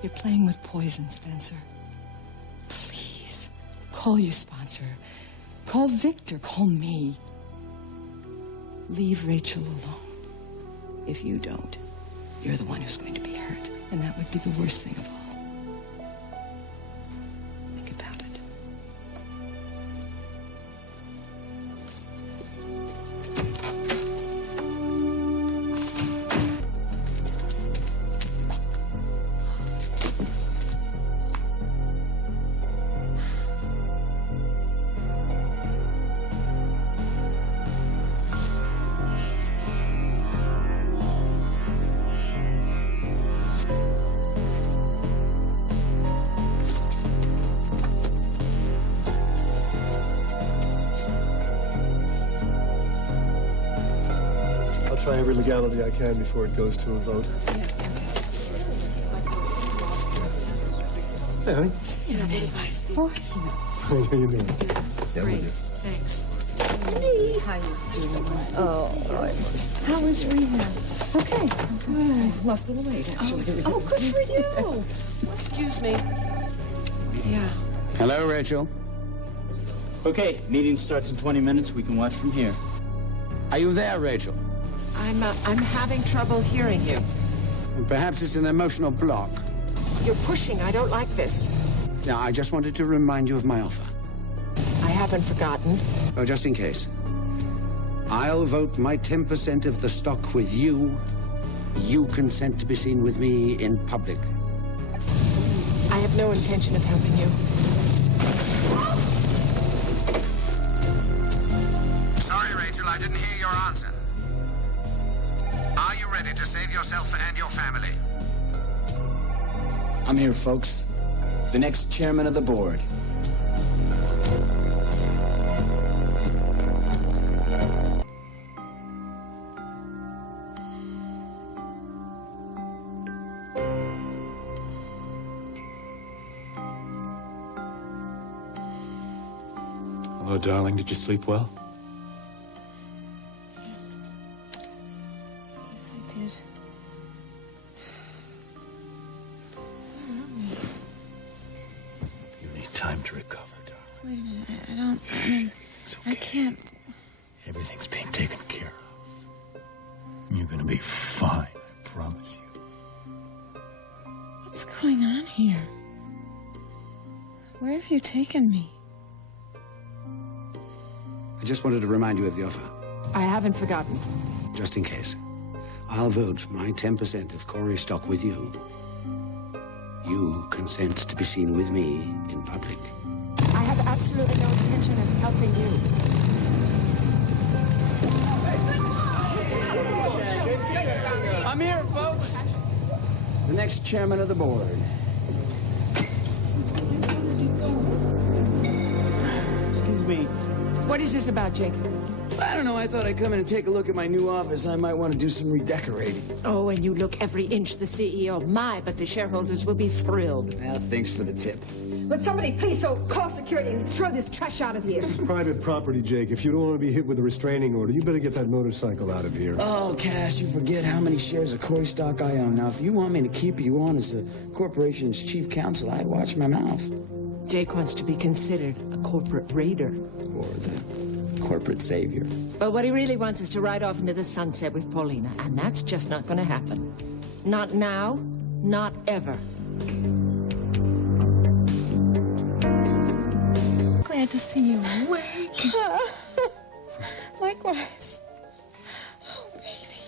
You're playing with poison, Spencer. Please, call your sponsor. Call Victor. Call me. Leave Rachel alone. If you don't, you're the one who's going to be hurt. And that would be the worst thing of all. Think about it. I'll try every legality I can before it goes to a vote. Hey, honey. Yeah, bye, Steve. How you doing? Yeah, Great. Thanks. Hey, how you doing? Oh, good. How was rehab? Okay. Good. Lost a little weight, actually. Oh, good for you. Excuse me. Yeah. Hello, Rachel. Okay, meeting starts in 20 minutes. We can watch from here. Are you there, Rachel? I'm having trouble hearing you. Perhaps it's an emotional block. You're pushing. I don't like this. Now, I just wanted to remind you of my offer. I haven't forgotten. Oh, just in case. I'll vote my 10% of the stock with you. You consent to be seen with me in public. I have no intention of helping you. Sorry, Rachel, I didn't hear your answer. Are you ready to save yourself and your family? I'm here, folks. The next chairman of the board. Hello, darling. Did you sleep well? Yes, I did. You need time to recover, darling. Wait a minute. I don't. I can't. Everything's being taken care of. You're gonna be fine, I promise you. What's going on here? Where have you taken me? I just wanted to remind you of the offer, I haven't forgotten. just in case. I'll vote my 10% of Corey's stock with you. You consent to be seen with me in public. I have absolutely no intention of helping you. I'm here, folks. The next chairman of the board. Excuse me. What is this about, Jake? I don't know. I thought I'd come in and take a look at my new office. I might want to do some redecorating. Oh, and you look every inch the CEO. My, but the shareholders will be thrilled. Well, thanks for the tip. Would somebody please call security and throw this trash out of here? This is private property, Jake. If you don't want to be hit with a restraining order, you better get that motorcycle out of here. Oh, Cass, you forget how many shares of Corey stock I own. Now, if you want me to keep you on as the corporation's chief counsel, I'd watch my mouth. Jake wants to be considered a corporate raider. Or the corporate savior. But what he really wants is to ride off into the sunset with Paulina, and that's just not going to happen. Not now, not ever. Glad to see you awake. Likewise. Oh, baby.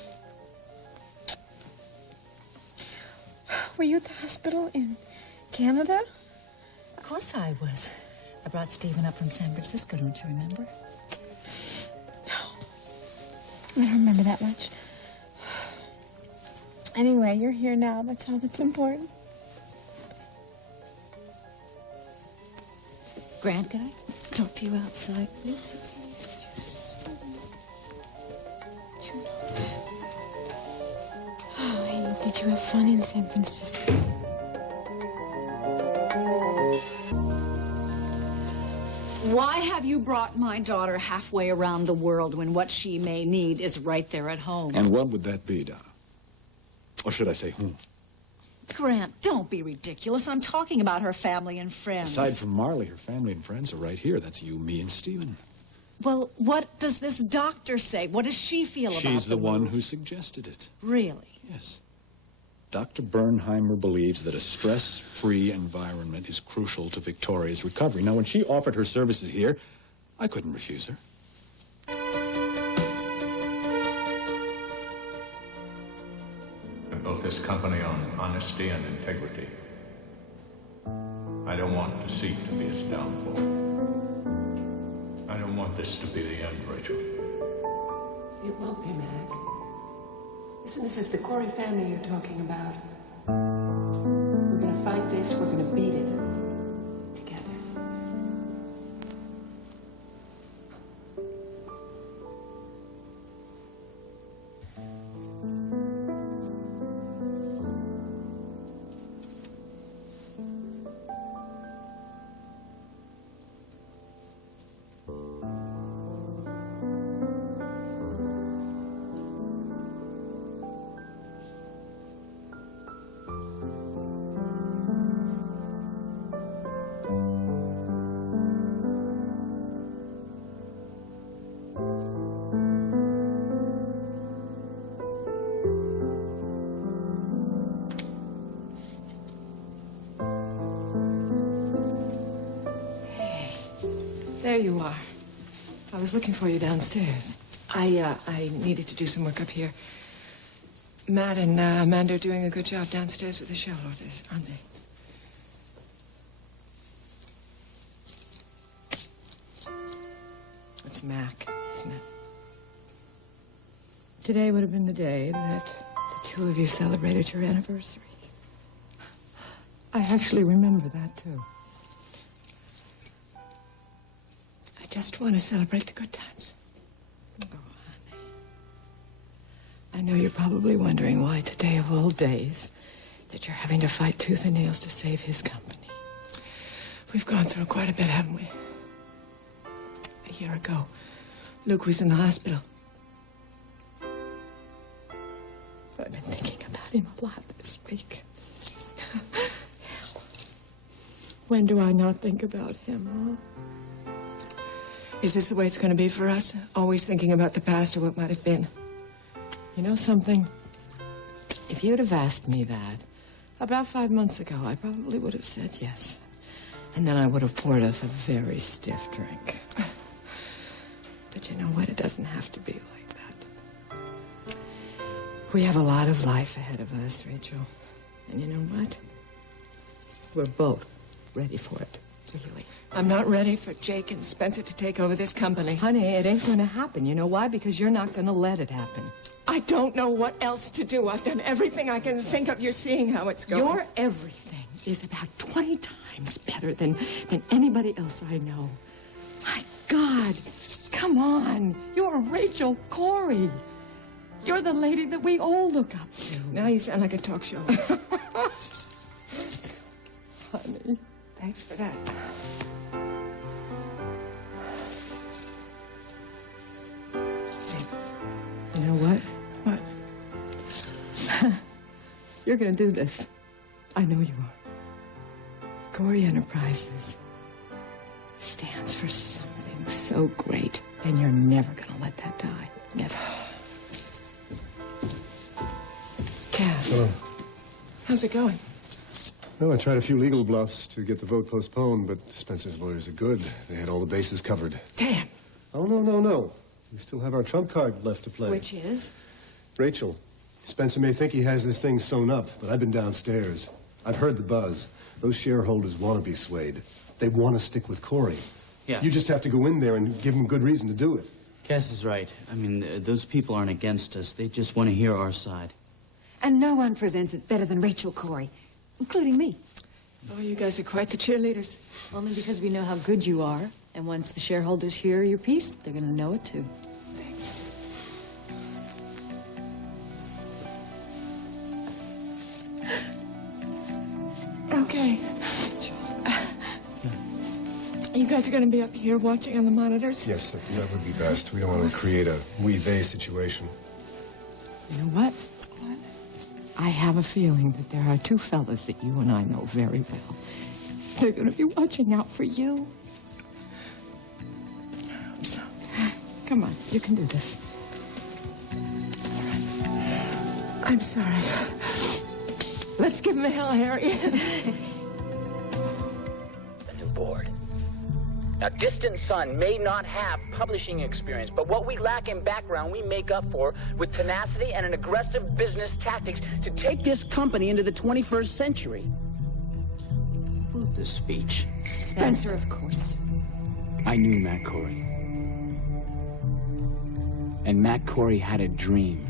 Were you at the hospital in Canada? Of course I was. I brought Stephen up from San Francisco, don't you remember? I don't remember that much. Anyway, you're here now. That's all that's important. Grant, can I talk to you outside, please? Oh, Amy, did you have fun in San Francisco? Why have you brought my daughter halfway around the world when what she may need is right there at home? And what would that be, Donna? Or should I say whom? Grant, don't be ridiculous. I'm talking about her family and friends. Aside from Marley, her family and friends are right here. That's you, me, and Stephen. Well, what does this doctor say? What does she feel about it? She's the one who suggested it. Really? Yes. Dr. Bernheimer believes that a stress-free environment is crucial to Victoria's recovery. Now, when she offered her services here, I couldn't refuse her. I built this company on honesty and integrity. I don't want the seat to be its downfall. I don't want this to be the end, Rachel. It won't be, Mac. Listen, this is the Corey family you're talking about. We're gonna fight this, we're gonna beat it. Together. there you are. I was looking for you downstairs. I needed to do some work up here. Matt and Amanda are doing a good job downstairs with the shareholders, aren't they? It's Mac, isn't it? Today would have been the day that the two of you celebrated your anniversary. I actually remember that, too. I just want to celebrate the good times. Oh, honey. I know you're probably wondering why today of all days that you're having to fight tooth and nails to save his company. We've gone through quite a bit, haven't we? A year ago, Luke was in the hospital. I've been thinking about him a lot this week. When do I not think about him, huh? Is this the way it's going to be for us? Always thinking about the past or what might have been? You know something? If you'd have asked me that about 5 months ago, I probably would have said yes. And then I would have poured us a very stiff drink. But you know what? It doesn't have to be like that. We have a lot of life ahead of us, Rachel. And you know what? We're both ready for it, really. I'm not ready for Jake and Spencer to take over this company. Honey, it ain't going to happen. You know why? Because you're not going to let it happen. I don't know what else to do. I've done everything I can think of. You're seeing how it's going. Your everything is about 20 times better than anybody else I know. My God, come on. You're Rachel Corey. You're the lady that we all look up to. Now you sound like a talk show. Honey, thanks for that. Hey, you know what? What? You're gonna do this. I know you are. Corey Enterprises stands for something so great, and you're never gonna let that die. Never. Cass. Hello. How's it going? Well, I tried a few legal bluffs to get the vote postponed, but Spencer's lawyers are good. They had all the bases covered. Damn. Oh, no. We still have our trump card left to play. Which is? Rachel. Spencer may think he has this thing sewn up, but I've been downstairs. I've heard the buzz. Those shareholders want to be swayed. They want to stick with Corey. Yeah. You just have to go in there and give them good reason to do it. Cass is right. I mean, those people aren't against us. They just want to hear our side. And no one presents it better than Rachel Corey, including me. Oh, you guys are quite the cheerleaders. Only because we know how good you are. And once the shareholders hear your piece, they're going to know it too. Thanks. Okay. You guys are going to be up here watching on the monitors? Yes, that would be best. We don't want to create a we-they situation. You know what? I have a feeling that there are two fellas that you and I know very well. They're going to be watching out for you. So, come on, you can do this. All right. I'm sorry. Let's give him a hell, Harry. The new board. Now, Distant Sun may not have publishing experience, but what we lack in background, we make up for with tenacity and an aggressive business tactics to take this company into the 21st century. Who wrote this speech? Spencer, of course. I knew Matt Corey. And Matt Corey had a dream.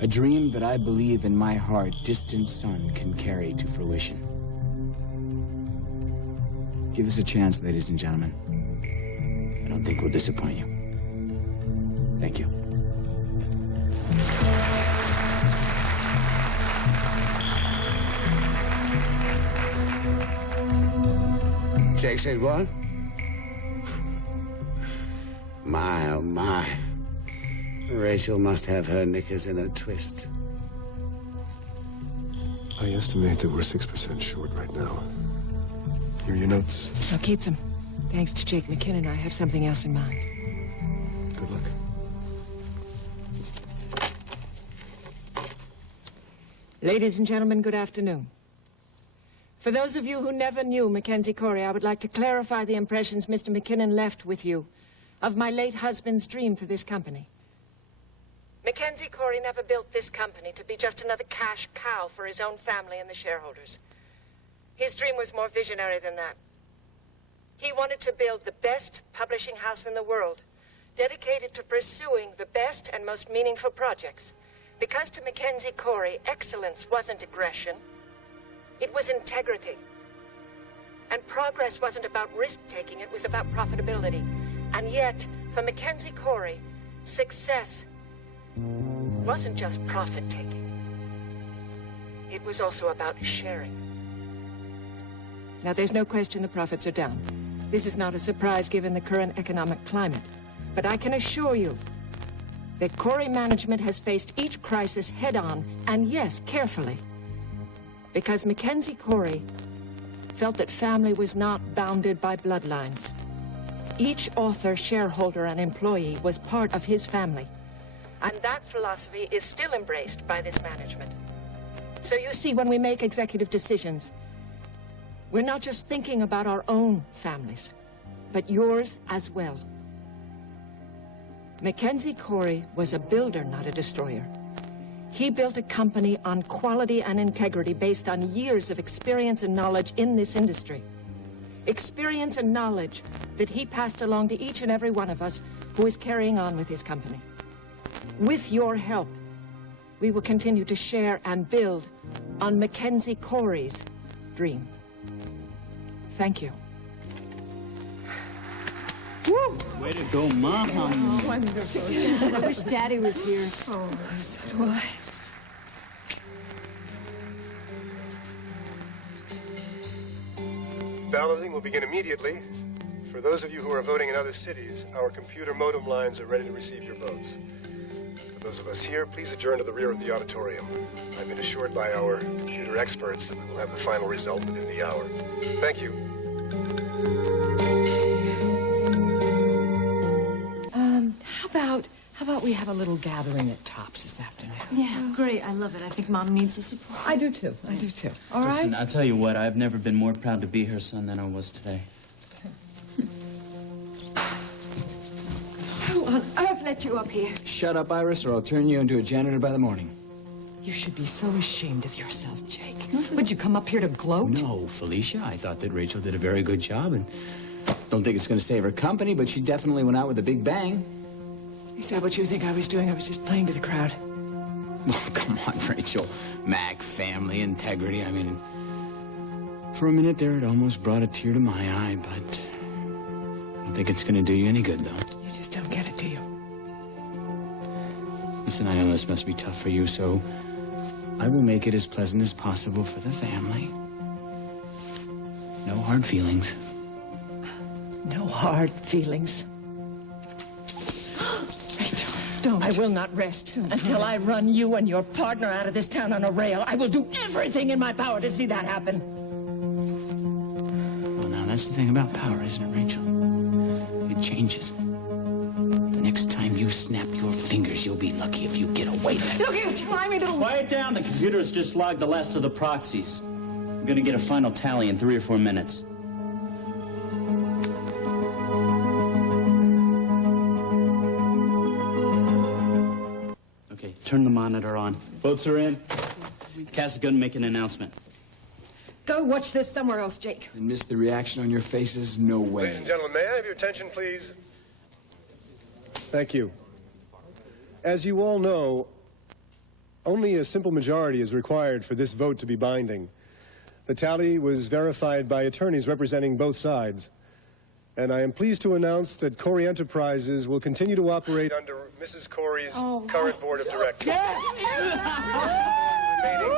A dream that I believe in my heart Distant Sun can carry to fruition. Give us a chance, ladies and gentlemen. I don't think we'll disappoint you. Thank you. Jake said what? My, oh my. Rachel must have her knickers in a twist. I estimate that we're 6% short right now. Here are your notes. I'll keep them. Thanks to Jake McKinnon, I have something else in mind. Good luck. Ladies and gentlemen, good afternoon. For those of you who never knew Mackenzie Corey, I would like to clarify the impressions Mr. McKinnon left with you of my late husband's dream for this company. Mackenzie Corey never built this company to be just another cash cow for his own family and the shareholders. His dream was more visionary than that. He wanted to build the best publishing house in the world, dedicated to pursuing the best and most meaningful projects. Because to Mackenzie Corey, excellence wasn't aggression. It was integrity. And progress wasn't about risk-taking, it was about profitability. And yet, for Mackenzie Corey, success wasn't just profit-taking. It was also about sharing. Now, there's no question the profits are down. This is not a surprise given the current economic climate. But I can assure you that Corey management has faced each crisis head-on, and yes, carefully. Because Mackenzie Corey felt that family was not bounded by bloodlines. Each author, shareholder, and employee was part of his family. And that philosophy is still embraced by this management. So you see, when we make executive decisions, we're not just thinking about our own families, but yours as well. Mackenzie Corey was a builder, not a destroyer. He built a company on quality and integrity based on years of experience and knowledge in this industry. Experience and knowledge that he passed along to each and every one of us who is carrying on with his company. With your help, we will continue to share and build on Mackenzie Corey's dream. Thank you. Woo! Way to go, Mom. Oh, wonderful. I wish Daddy was here. Oh, so do I. Balloting will begin immediately. For those of you who are voting in other cities, our computer modem lines are ready to receive your votes. For those of us here, please adjourn to the rear of the auditorium. I've been assured by our computer experts that we will have the final result within the hour. Thank you. How about we have a little gathering at Tops this afternoon? Yeah, great. I love it. I think Mom needs the support. I do too. All right? Listen, I'll tell you what, I've never been more proud to be her son than I was today. Who on earth let you up here? Shut up, Iris, or I'll turn you into a janitor by the morning. You should be so ashamed of yourself, Jake. Would you come up here to gloat? No, Felicia. I thought that Rachel did a very good job, and don't think it's going to save her company, but she definitely went out with a big bang. Is that what you think I was doing? I was just playing to the crowd. Well, come on, Rachel. Mac, family, integrity. I mean, for a minute there, it almost brought a tear to my eye, but I don't think it's going to do you any good, though. You just don't get it, do you? Listen, I know this must be tough for you, so I will make it as pleasant as possible for the family. No hard feelings. No hard feelings. Don't. I will not rest until I run you and your partner out of this town on a rail. I will do everything in my power to see that happen. Well, now, that's the thing about power, isn't it, Rachel? It changes. The next time you snap your fingers, you'll be lucky if you get away with it. Look, you slimy little... Quiet down. The computer's just logged the last of the proxies. I'm gonna get a final tally in 3 or 4 minutes. Okay, turn the monitor on. Votes are in. Cass is gonna make an announcement. Go watch this somewhere else, Jake. And miss the reaction on your faces? No way. Ladies and gentlemen, may I have your attention, please? Thank you. As you all know, only a simple majority is required for this vote to be binding. The tally was verified by attorneys representing both sides. And I am pleased to announce that Corey Enterprises will continue to operate under Mrs. Corey's current board of directors. Remaining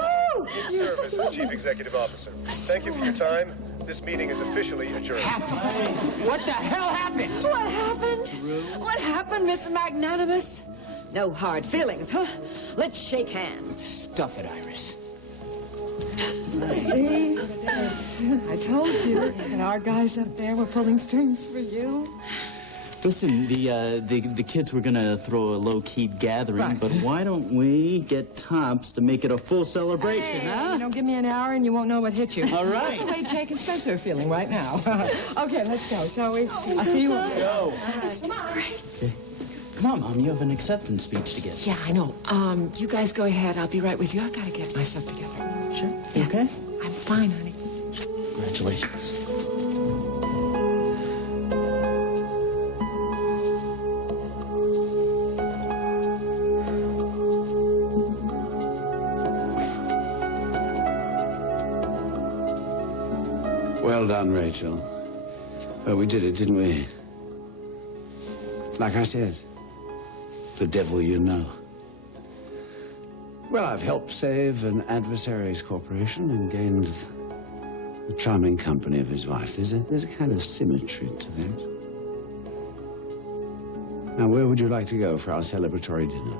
in service as Chief Executive Officer. Thank you for your time. This meeting is officially adjourned. What the hell happened? What happened? What happened, Mr. Magnanimous? No hard feelings, huh? Let's shake hands. Stuff it, Iris. See? I told you that our guys up there were pulling strings for you. Listen, the kids were gonna throw a low-key gathering, Right. but why don't we get Tops to make it a full celebration, Hey, huh? you know, give me an hour and you won't know what hit you. All right. That's the way Jake and Spencer are feeling right now. Okay, let's go, shall we? I'll see you later. Go. It's just great. Okay. Come on, Mom, you have an acceptance speech to give. Yeah, I know. You guys go ahead. I'll be right with you. I've got to get myself together. Sure. You okay? I'm fine, honey. Congratulations. Well done, Rachel. Oh, we did it, didn't we? Like I said, the devil you know. Well, I've helped save an adversary's corporation and gained the charming company of his wife. There's a kind of symmetry to that. Now, where would you like to go for our celebratory dinner?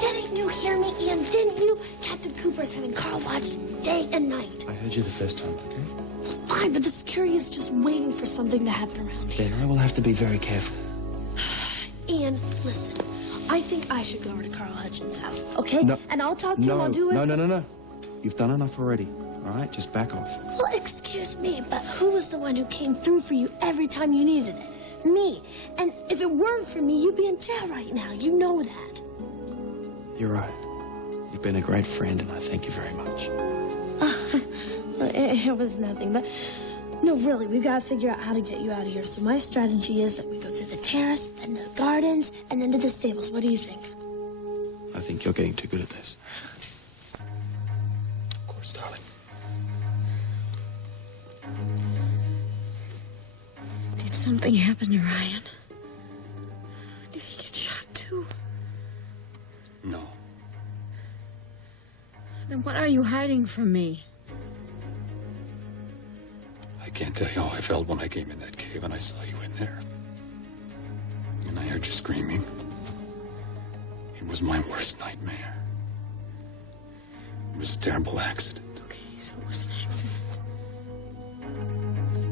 Didn't you hear me, Ian? Didn't you? Captain Cooper's having Carl watch day and night. I heard you the first time, okay? Fine, but the security is just waiting for something to happen around here. Then I will have to be very careful. Ian, listen. I think I should go over to Carl Hutchins' house, okay? No. And I'll talk to him. I'll do it. No. You've done enough already. All right, just back off. Well, excuse me, but who was the one who came through for you every time you needed it? Me. And if it weren't for me, you'd be in jail right now. You know that. You're right. You've been a great friend, and I thank you very much. It was nothing, but no, really, we've got to figure out how to get you out of here. So my strategy is that we go through the terrace, then to the gardens, and then to the stables. What do you think? I think you're getting too good at this. Of course, darling. Did something happen to Ryan? Did he get shot too? No. Then what are you hiding from me? I can't tell you how I felt when I came in that cave and I saw you in there. And I heard you screaming. It was my worst nightmare. It was a terrible accident. Okay, so it was an accident.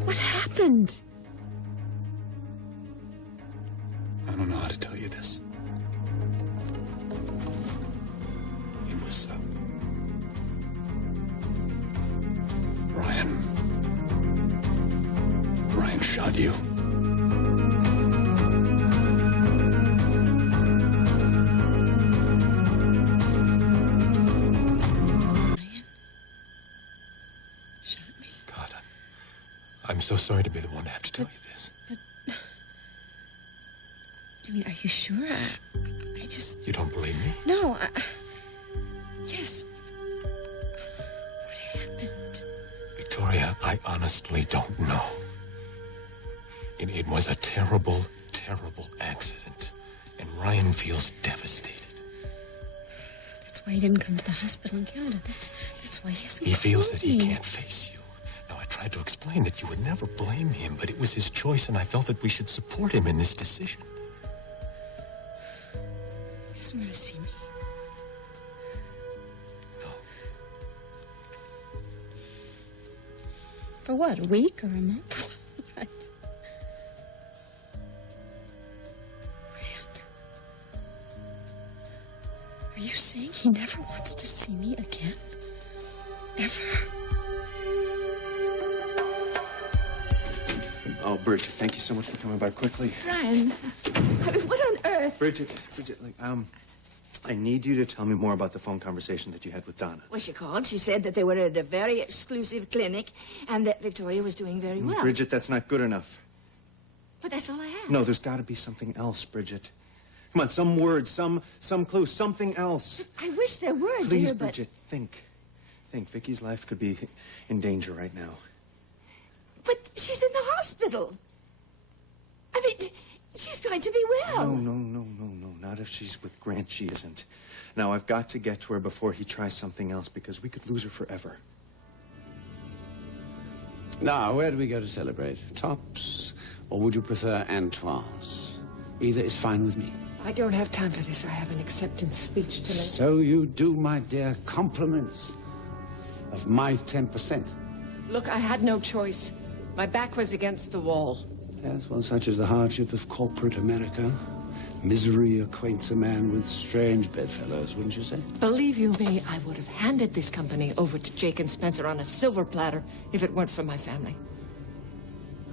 What happened? I don't know how to tell you this. It was, Ryan shot you. God, I'm so sorry to be the one to have to tell you this. I mean, are you sure? I just... You don't believe me? No, Yes. What happened? Victoria, I honestly don't know. It was a terrible, terrible accident, and Ryan feels devastated. That's why he didn't come to the hospital in Canada. That's why he hasn't He feels that he called me. can't face you. Now, I tried to explain that you would never blame him, but it was his choice, and I felt that we should support him in this decision. He doesn't want to see me. No. For what, a week or a month? What? Rand, are you saying he never wants to see me again? Ever? Oh, Bridget, thank you so much for coming by quickly. Ryan, I mean, what on earth? Bridget, I need you to tell me more about the phone conversation that you had with Donna. Well, she called. She said that they were at a very exclusive clinic and that Victoria was doing very well. Bridget, that's not good enough. But that's all I have. No, there's got to be something else, Bridget. Come on, some word, some clue, something else. I wish there were, Please, dear, but... Bridget, think. Think. Vicky's life could be in danger right now. But she's in the hospital. I mean, she's going to be well. No. Not if she's with Grant, she isn't. Now, I've got to get to her before he tries something else, because we could lose her forever. Now, where do we go to celebrate? Tops, or would you prefer Antoine's? Either is fine with me. I don't have time for this. I have an acceptance speech to make. So you do, my dear. Compliments of my 10%. Look, I had no choice. My back was against the wall. Yes, well, such is the hardship of corporate America. Misery acquaints a man with strange bedfellows, wouldn't you say? Believe you me, I would have handed this company over to Jake and Spencer on a silver platter if it weren't for my family.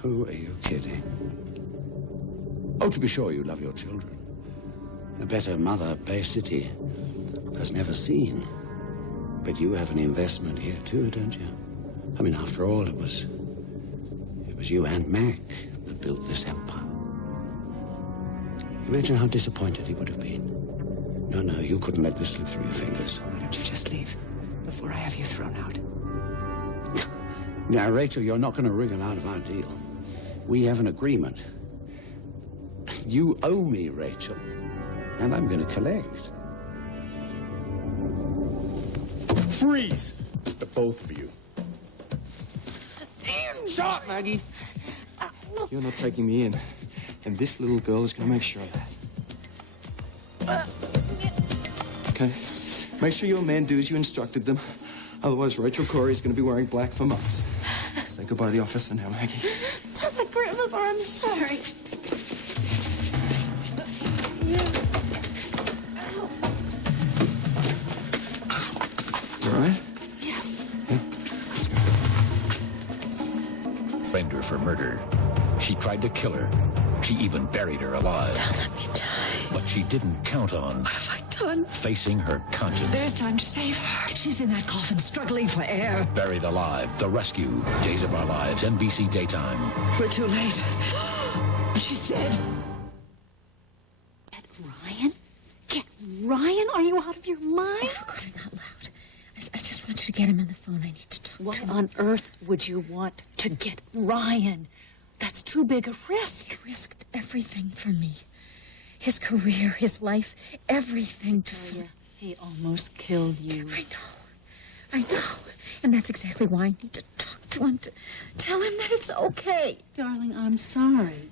Who are you kidding? Oh, to be sure, you love your children. A better mother Bay City has never seen. But you have an investment here, too, don't you? I mean, after all, it was you and Mac that built this empire. Imagine how disappointed he would have been. No, you couldn't let this slip through your fingers. Why don't you just leave before I have you thrown out? Now, Rachel, you're not going to wriggle out of our deal. We have an agreement. You owe me, Rachel, and I'm going to collect. Freeze! The both of you. Shut up, Maggie! You're not taking me in. And this little girl is going to make sure of that. Okay? Make sure your men do as you instructed them. Otherwise, Rachel Corey is going to be wearing black for months. Say goodbye to the officer now, Maggie. Tell my grandmother I'm sorry. You all right? Yeah. Let's go. Framed her for murder. She tried to kill her. She even buried her alive. Don't let me die. But she didn't count on What have I done? facing her conscience. There's time to save her. She's in that coffin, struggling for air. Buried alive. The Rescue. Days of Our Lives. NBC Daytime. We're too late. She's dead. Get Ryan? Get Ryan? Are you out of your mind? Oh, for crying out loud. I just want you to get him on the phone. I need to talk What to him. on earth would you want to get Ryan? That's too big a risk. He risked everything for me. His career, his life, everything to find. He almost killed you. I know. And that's exactly why I need to talk to him, to tell him that it's okay. Darling, I'm sorry.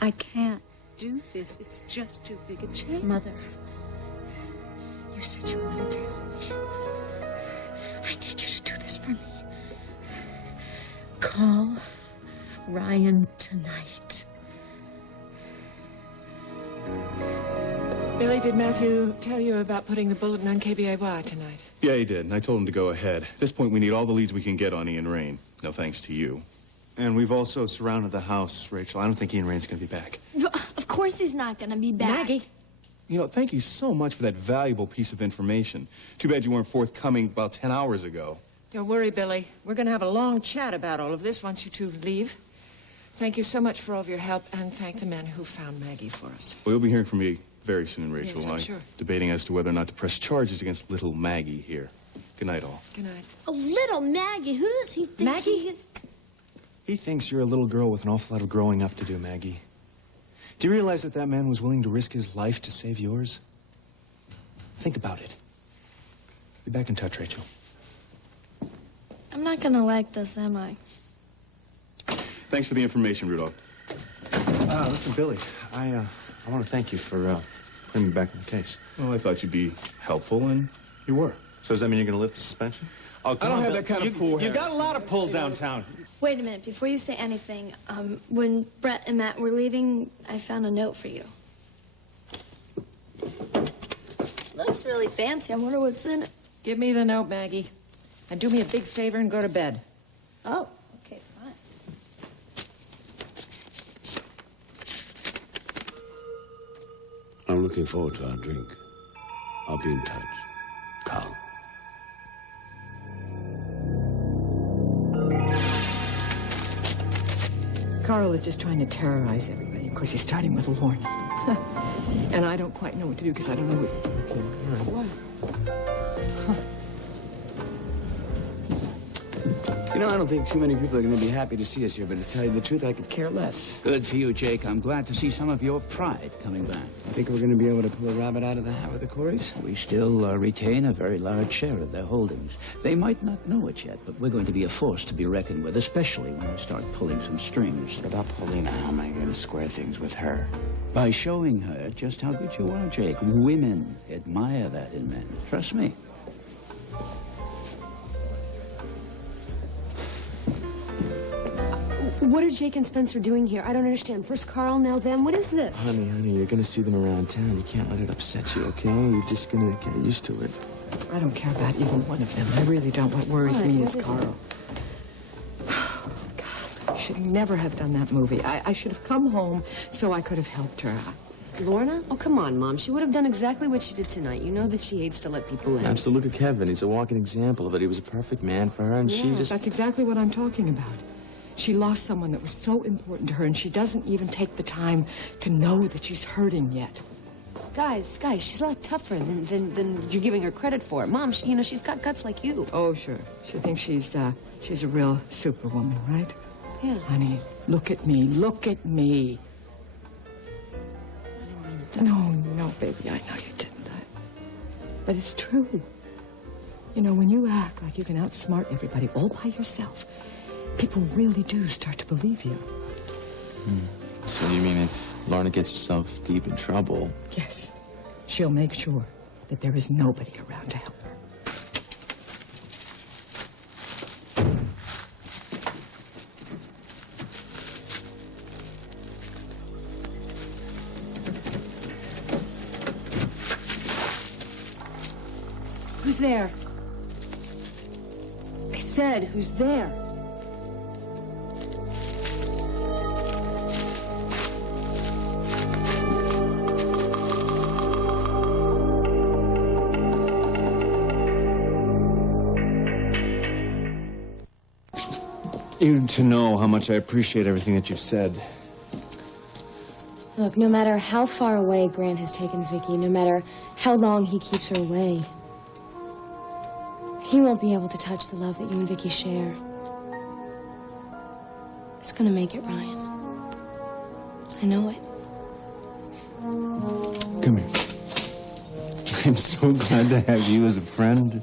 I can't do this. It's just too big a chance. Mother, you said you wanted to help me. I need you to do this for me. Call Ryan tonight. Billy, did Matthew tell you about putting the bulletin on KBAY tonight? Yeah, he did, and I told him to go ahead. At this point, we need all the leads we can get on Ian Rain. No thanks to you. And we've also surrounded the house, Rachel. I don't think Ian Rain's going to be back. Of course he's not gonna be back. Maggie. You know, thank you so much for that valuable piece of information. Too bad you weren't forthcoming about 10 hours ago. Don't worry, Billy. We're going to have a long chat about all of this once you two leave. Thank you so much for all of your help, and thank the men who found Maggie for us. Well, you'll be hearing from me very soon, Rachel. Yes, I'm sure. Debating as to whether or not to press charges against little Maggie here. Good night, all. Good night. Oh, little Maggie. Who does he think he is? He thinks you're a little girl with an awful lot of growing up to do, Maggie. Do you realize that that man was willing to risk his life to save yours? Think about it. Be back in touch, Rachel. I'm not gonna like this, am I? Thanks for the information, Rudolph. Listen, Billy, I want to thank you for putting me back in the case. Well, I thought you'd be helpful, and you were. So does that mean you're going to lift the suspension? Oh, I don't have that kind of pull. You got a lot of pull downtown. Wait a minute, before you say anything, when Brett and Matt were leaving, I found a note for you. Looks really fancy. I wonder what's in it. Give me the note, Maggie. And do me a big favor and go to bed. Oh, okay, fine. I'm looking forward to our drink. I'll be in touch. Carl. Carl is just trying to terrorize everybody. Of course, he's starting with Lorna. And I don't quite know what to do because I don't know what... Okay, all right. You know, I don't think too many people are going to be happy to see us here, but to tell you the truth, I could care less. Good for you, Jake. I'm glad to see some of your pride coming back. I think we're going to be able to pull a rabbit out of the hat with the Coreys. We still retain a very large share of their holdings. They might not know it yet, but we're going to be a force to be reckoned with, especially when we start pulling some strings. What about Paulina? How am I going to square things with her? By showing her just how good you are, Jake. Women admire that in men. Trust me. What are Jake and Spencer doing here? I don't understand. First Carl, now them. What is this? Honey, you're gonna see them around town. You can't let it upset you, okay? You're just gonna get used to it. I don't care about either one of them. I really don't. What worries me is Carl. Oh, God, I should never have done that movie. I should have come home so I could have helped her. Lorna? Oh, come on, Mom. She would have done exactly what she did tonight. You know that she hates to let people in. Absolutely. Look at Kevin. He's a walking example of it. He was a perfect man for her, and she just... That's exactly what I'm talking about. She lost someone that was so important to her, and she doesn't even take the time to know that she's hurting yet. Guys, she's a lot tougher than you're giving her credit for. Mom, she's got guts like you. Oh, sure. She thinks she's a real superwoman, right? Yeah. Honey, look at me. Look at me. No, baby, I know you didn't. But it's true. You know, when you act like you can outsmart everybody all by yourself, people really do start to believe you. So you mean if Lorna gets herself deep in trouble... Yes. She'll make sure that there is nobody around to help her. Who's there? I said, who's there? You to know how much I appreciate everything that you've said. Look, no matter how far away Grant has taken Vicky, no matter how long he keeps her away, he won't be able to touch the love that you and Vicky share. It's gonna make it, Ryan. I know it. Come here. I'm so glad to have you as a friend.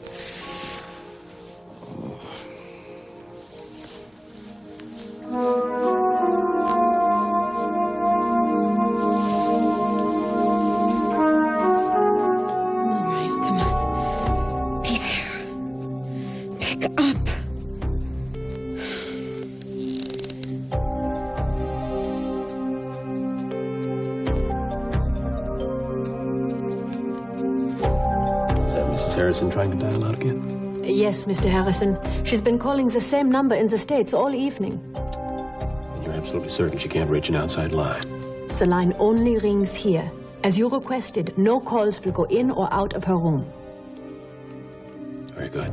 Harrison trying to dial out again? Yes, Mr. Harrison. She's been calling the same number in the States all evening. And you're absolutely certain she can't reach an outside line? The line only rings here. As you requested, no calls will go in or out of her room. Very good.